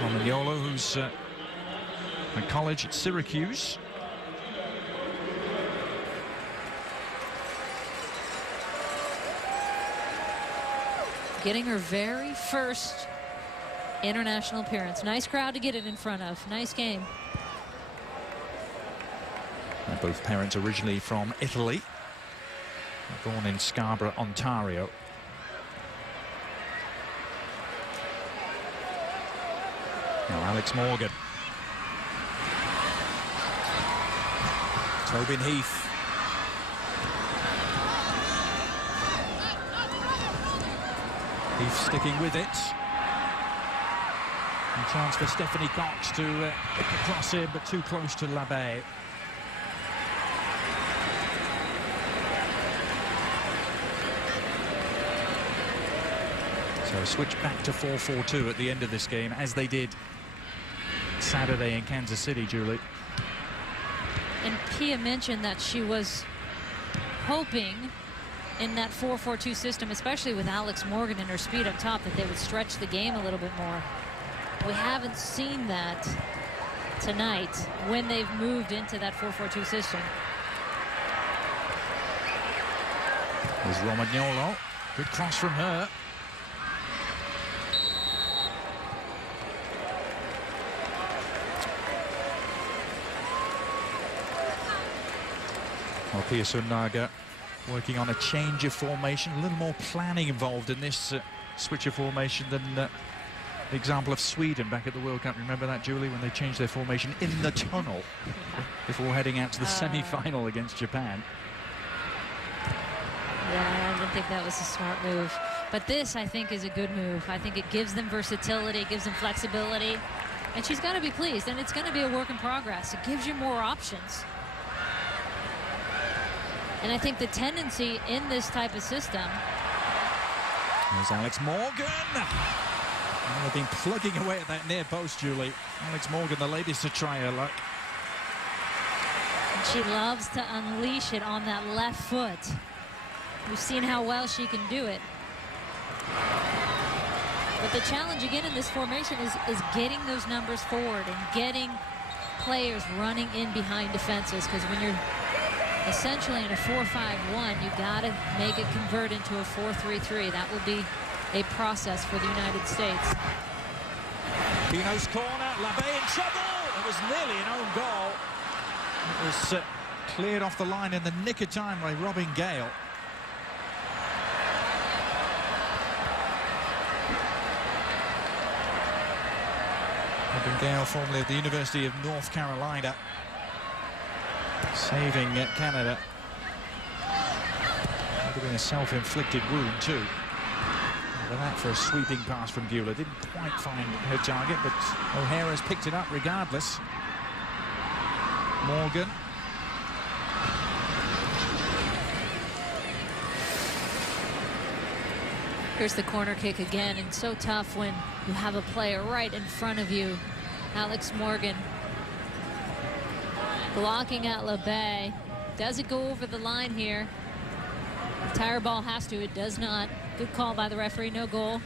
Romagnolo, who's at college at Syracuse. Getting her very first international appearance. Nice crowd to get it in front of. Nice game. Both parents originally from Italy. Born in Scarborough, Ontario. Now Alex Morgan. Tobin Heath. He's sticking with it. And chance for Stephanie Cox to cross in, but too close to Labbe. So switch back to 4-4-2 at the end of this game, as they did Saturday in Kansas City, Julie. And Pia mentioned that she was hoping in that 4-4-2 system, especially with Alex Morgan and her speed up top, that they would stretch the game a little bit more. We haven't seen that tonight when they've moved into that 4-4-2 system. There's Romagnolo. Good cross from her. Well, Pia Sundhage working on a change of formation, a little more planning involved in this switch of formation than the example of Sweden back at the World Cup. Remember that, Julie, when they changed their formation in the tunnel before heading out to the semi-final against Japan? Yeah, I didn't think that was a smart move. But this, I think, is a good move. I think it gives them versatility, gives them flexibility. And she's got to be pleased. And it's going to be a work in progress. It gives you more options. And I think the tendency in this type of system. There's Alex Morgan. And they've been plugging away at that near post, Julie. Alex Morgan, the latest to try her luck. And she loves to unleash it on that left foot. We've seen how well she can do it. But the challenge again in this formation is getting those numbers forward and getting players running in behind defenses, because when you're essentially in a 4-5-1, you got to make it convert into a 4-3-3. That will be a process for the United States. Pino's corner, Labbe in trouble. It was nearly an own goal. It was cleared off the line in the nick of time by Robin Gale. Robin Gale, formerly of the University of North Carolina, saving Canada. Could have been a self-inflicted wound too. But that for a sweeping pass from Bueller. Didn't quite find her target, but O'Hara's picked it up regardless. Morgan. Here's the corner kick again, and so tough when you have a player right in front of you. Alex Morgan blocking at Labbe. Does it go over the line here? The tire ball has to. It does not. Good call by the referee. No goal.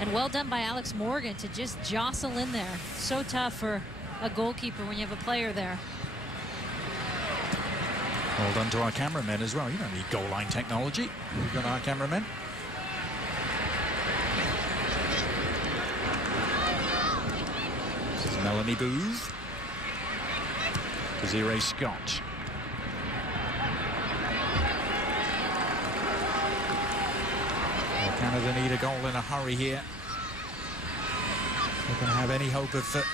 And well done by Alex Morgan to just jostle in there. So tough for a goalkeeper when you have a player there. Well done to our cameramen as well. You don't need goal line technology. We've got our cameramen. This is Melanie Booth. Desiree Scott. Well, Canada need a goal in a hurry here. They're going to have any hope of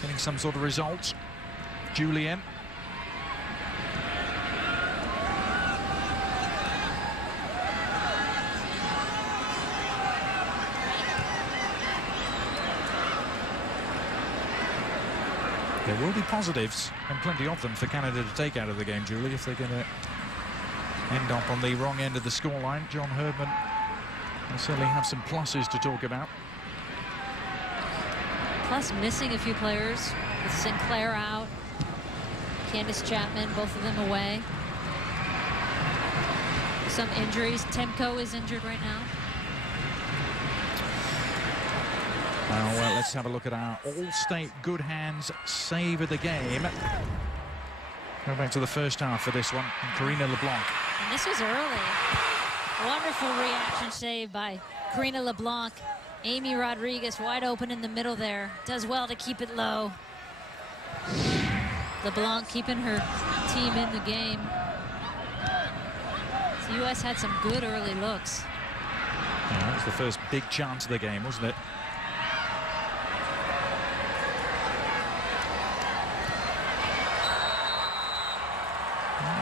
getting some sort of result. Julian. There will be positives, and plenty of them, for Canada to take out of the game, Julie, if they're going to end up on the wrong end of the scoreline. John Herdman will certainly have some pluses to talk about. Plus missing a few players, with Sinclair out, Candace Chapman, both of them away. Some injuries. Temko is injured right now. Well, let's have a look at our all-state good hands save of the game. Go back to the first half for this one. And Karina LeBlanc. And this was early. Wonderful reaction save by Karina LeBlanc. Amy Rodriguez wide open in the middle there. Does well to keep it low. LeBlanc keeping her team in the game. The U.S. had some good early looks. Yeah, that was the first big chance of the game, wasn't it?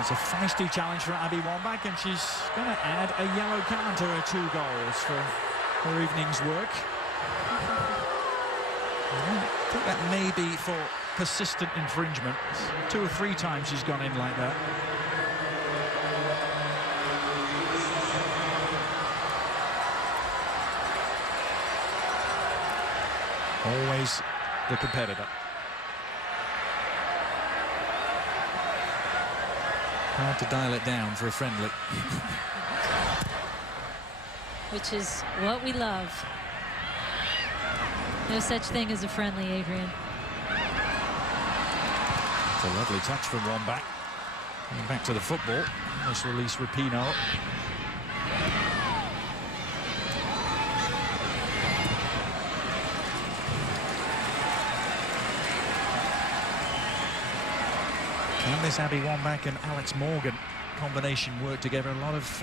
It's a feisty challenge for Abby Wambach, and she's going to add a yellow card to her 2 goals for her evening's work. I think that may be for persistent infringement. 2 or 3 times she's gone in like that. Always the competitor. Hard to dial it down for a friendly. Which is what we love. No such thing as a friendly, Adrian. It's a lovely touch from Wambach. Going back to the football. Almost release Rapinoe. Can this Abby Wambach and Alex Morgan combination work together? A lot of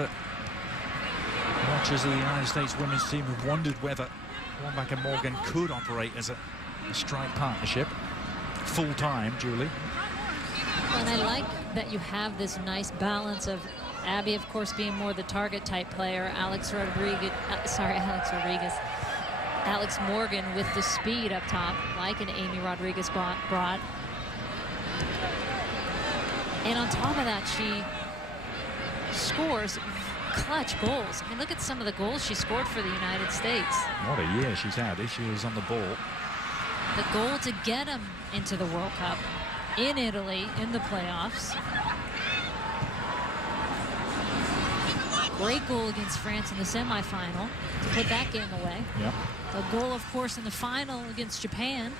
watchers of the United States women's team have wondered whether Wambach and Morgan could operate as a strike partnership full-time, Julie. And I like that you have this nice balance of Abby, of course, being more the target type player, Alex Morgan with the speed up top, like an Amy Rodriguez brought. And on top of that, she scores clutch goals. I mean, look at some of the goals she scored for the United States. What a year she's had. This year is on the ball. The goal to get them into the World Cup in Italy in the playoffs. Great goal against France in the semifinal to put that game away. Yep. The goal, of course, in the final against Japan.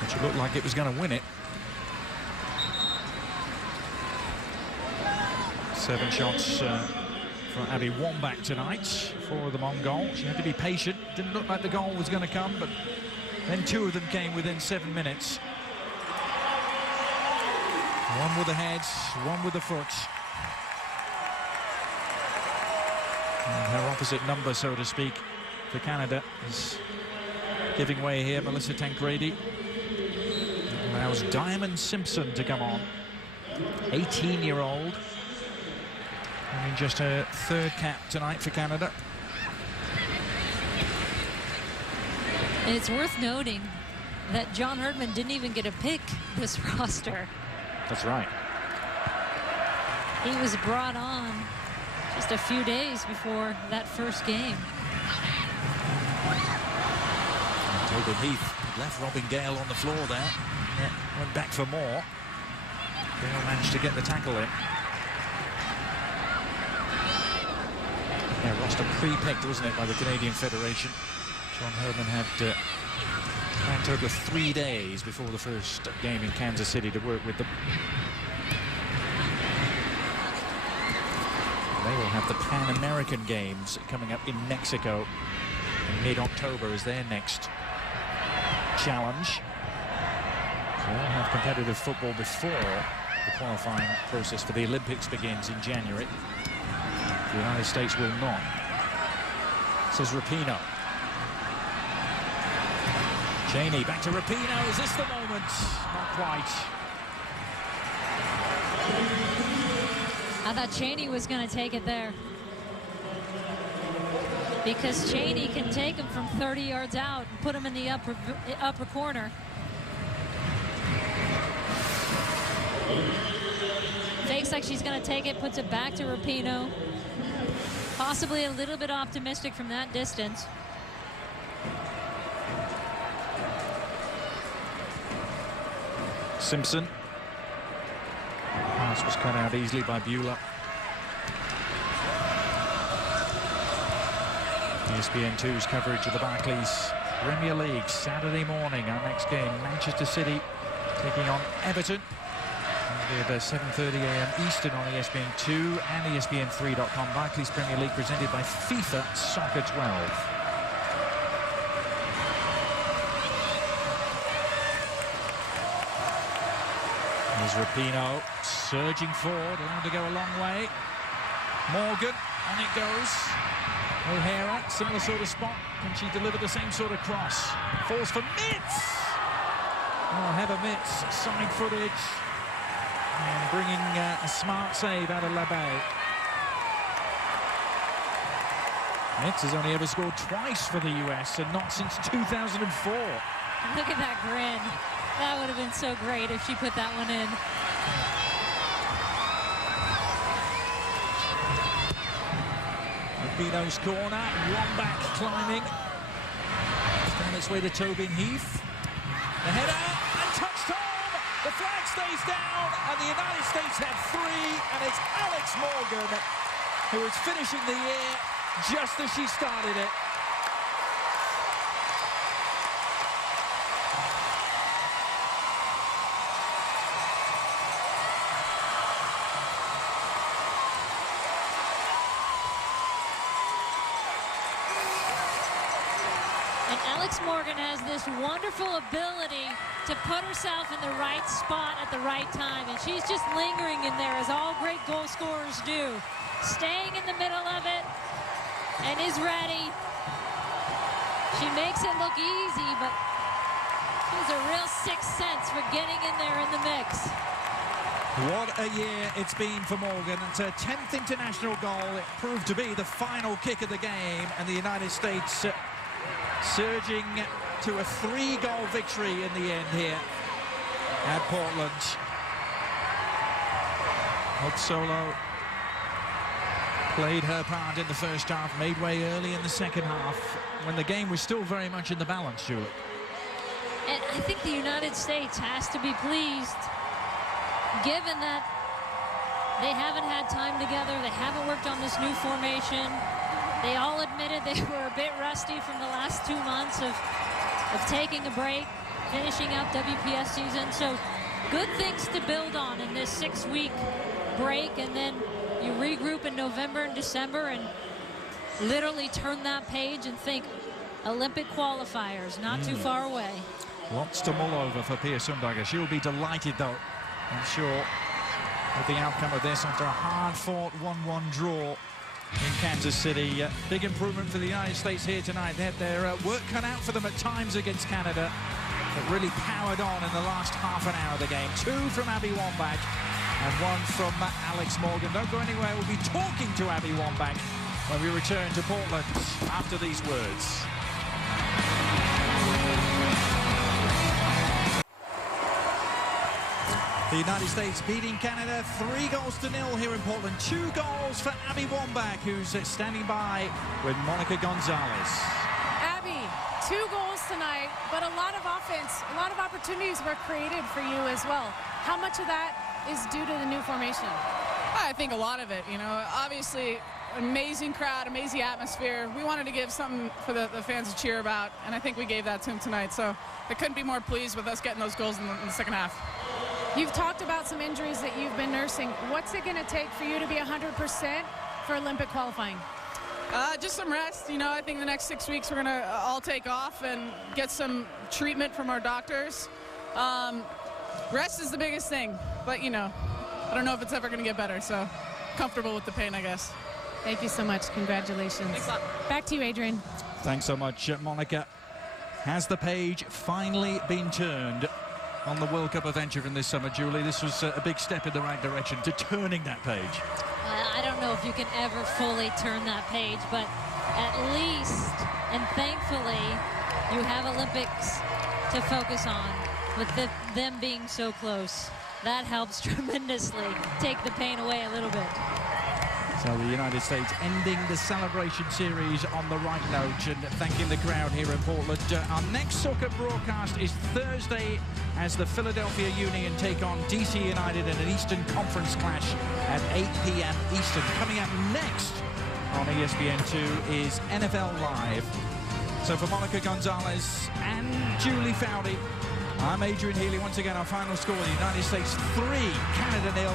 Which looked like it was going to win it. 7 shots for Abby Wambach tonight for the Mongol. She had to be patient. Didn't look like the goal was going to come, but then 2 of them came within 7 minutes. One with the head, one with the foot. And her opposite number, so to speak, for Canada is giving way here. Melissa Tancredi allows Diamond Simpson to come on. 18-year-old. I mean, just her 3rd cap tonight for Canada. And it's worth noting that John Herdman didn't even get a pick this roster. That's right. He was brought on just a few days before that first game. Tobin Heath left Robin Gale on the floor there. Yeah, went back for more. Gale managed to get the tackle in. Yeah, roster pre-picked, wasn't it, by the Canadian Federation. John Herdman had a total of 3 days before the first game in Kansas City to work with them. They will have the Pan American Games coming up in Mexico in mid-October as their next challenge. So they'll have competitive football before the qualifying process for the Olympics begins in January. The United States will not. Says Rapinoe. Cheney back to Rapinoe. Is this the moment? Not quite. I thought Cheney was going to take it there. Because Cheney can take him from 30 yards out and put him in the upper corner. Fakes like she's going to take it, puts it back to Rapinoe. Possibly a little bit optimistic from that distance. Simpson. Pass was cut out easily by Beulah. ESPN2's coverage of the Barclays Premier League Saturday morning. Our next game, Manchester City taking on Everton. At 7:30 a.m. Eastern on ESPN2 and ESPN3.com. Barclays Premier League presented by FIFA Soccer 12. There's Rapinoe surging forward, allowed to go a long way. Morgan, on it goes. O'Hara, similar sort of spot. Can she deliver the same sort of cross? Falls for Mitz. Oh, Heather Mitz, side footage. and bringing a smart save out of Labay. Mix has only ever scored twice for the US and not since 2004. Look at that grin. That would have been so great if she put that one in. Rubino's corner, Wambach climbing. It's on its way to Tobin Heath. The header, and touched home! The flag stays down, and the United States have 3, and it's Alex Morgan who is finishing the year just as she started it. And Alex Morgan has this wonderful ability to put herself in the right spot at the right time. And she's just lingering in there, as all great goal scorers do. Staying in the middle of it and is ready. She makes it look easy, but she has a real sixth sense for getting in there in the mix. What a year it's been for Morgan. It's her 10th international goal. It proved to be the final kick of the game, and the United States surging to a 3-goal victory in the end here at Portland. Hope Solo played her part in the first half, made way early in the second half, when the game was still very much in the balance, Stuart. And I think the United States has to be pleased, given that they haven't had time together, they haven't worked on this new formation. They all admitted they were a bit rusty from the last 2 months of taking a break, finishing out WPS season. So good things to build on in this 6-week break, and then you regroup in November and December and literally turn that page and think Olympic qualifiers, not too far away. Lots to mull over for Pia Sundhage. She'll be delighted, though, I'm sure, with the outcome of this after a hard-fought 1-1 draw in Kansas City. Big improvement for the United States here tonight. They had their work cut out for them at times against Canada, but really powered on in the last half an hour of the game. 2 from Abby Wambach and 1 from Alex Morgan. Don't go anywhere. We'll be talking to Abby Wambach when we return to Portland after these words. The United States beating Canada 3-0 here in Portland. 2 goals for Abby Wambach, who's standing by with Monica Gonzalez. Abby, 2 goals tonight, but a lot of offense, a lot of opportunities were created for you as well. How much of that is due to the new formation? I think a lot of it, you know, obviously amazing crowd, amazing atmosphere. We wanted to give something for the fans to cheer about, and I think we gave that to them tonight. So I couldn't be more pleased with us getting those goals in the second half. You've talked about some injuries that you've been nursing. What's it going to take for you to be 100% for Olympic qualifying? Just some rest. You know, I think the next 6 weeks we're going to all take off and get some treatment from our doctors. Rest is the biggest thing, but, you know, I don't know if it's ever going to get better, so comfortable with the pain, I guess. Thank you so much. Congratulations. Thanks a lot. Back to you, Adrian. Thanks so much, Monica. Has the page finally been turned on the World Cup adventure in this summer, Julie? This was a big step in the right direction to turning that page. I don't know if you can ever fully turn that page, but at least, and thankfully, you have Olympics to focus on with them being so close. That helps tremendously take the pain away a little bit. So the United States ending the celebration series on the right note and thanking the crowd here in Portland. Our next soccer broadcast is Thursday as the Philadelphia Union take on DC United in an Eastern Conference clash at 8 p.m. Eastern. Coming up next on ESPN2 is NFL Live. So for Monica Gonzalez and Julie Foudy, I'm Adrian Healy. Once again, our final score, the United States 3, Canada 0.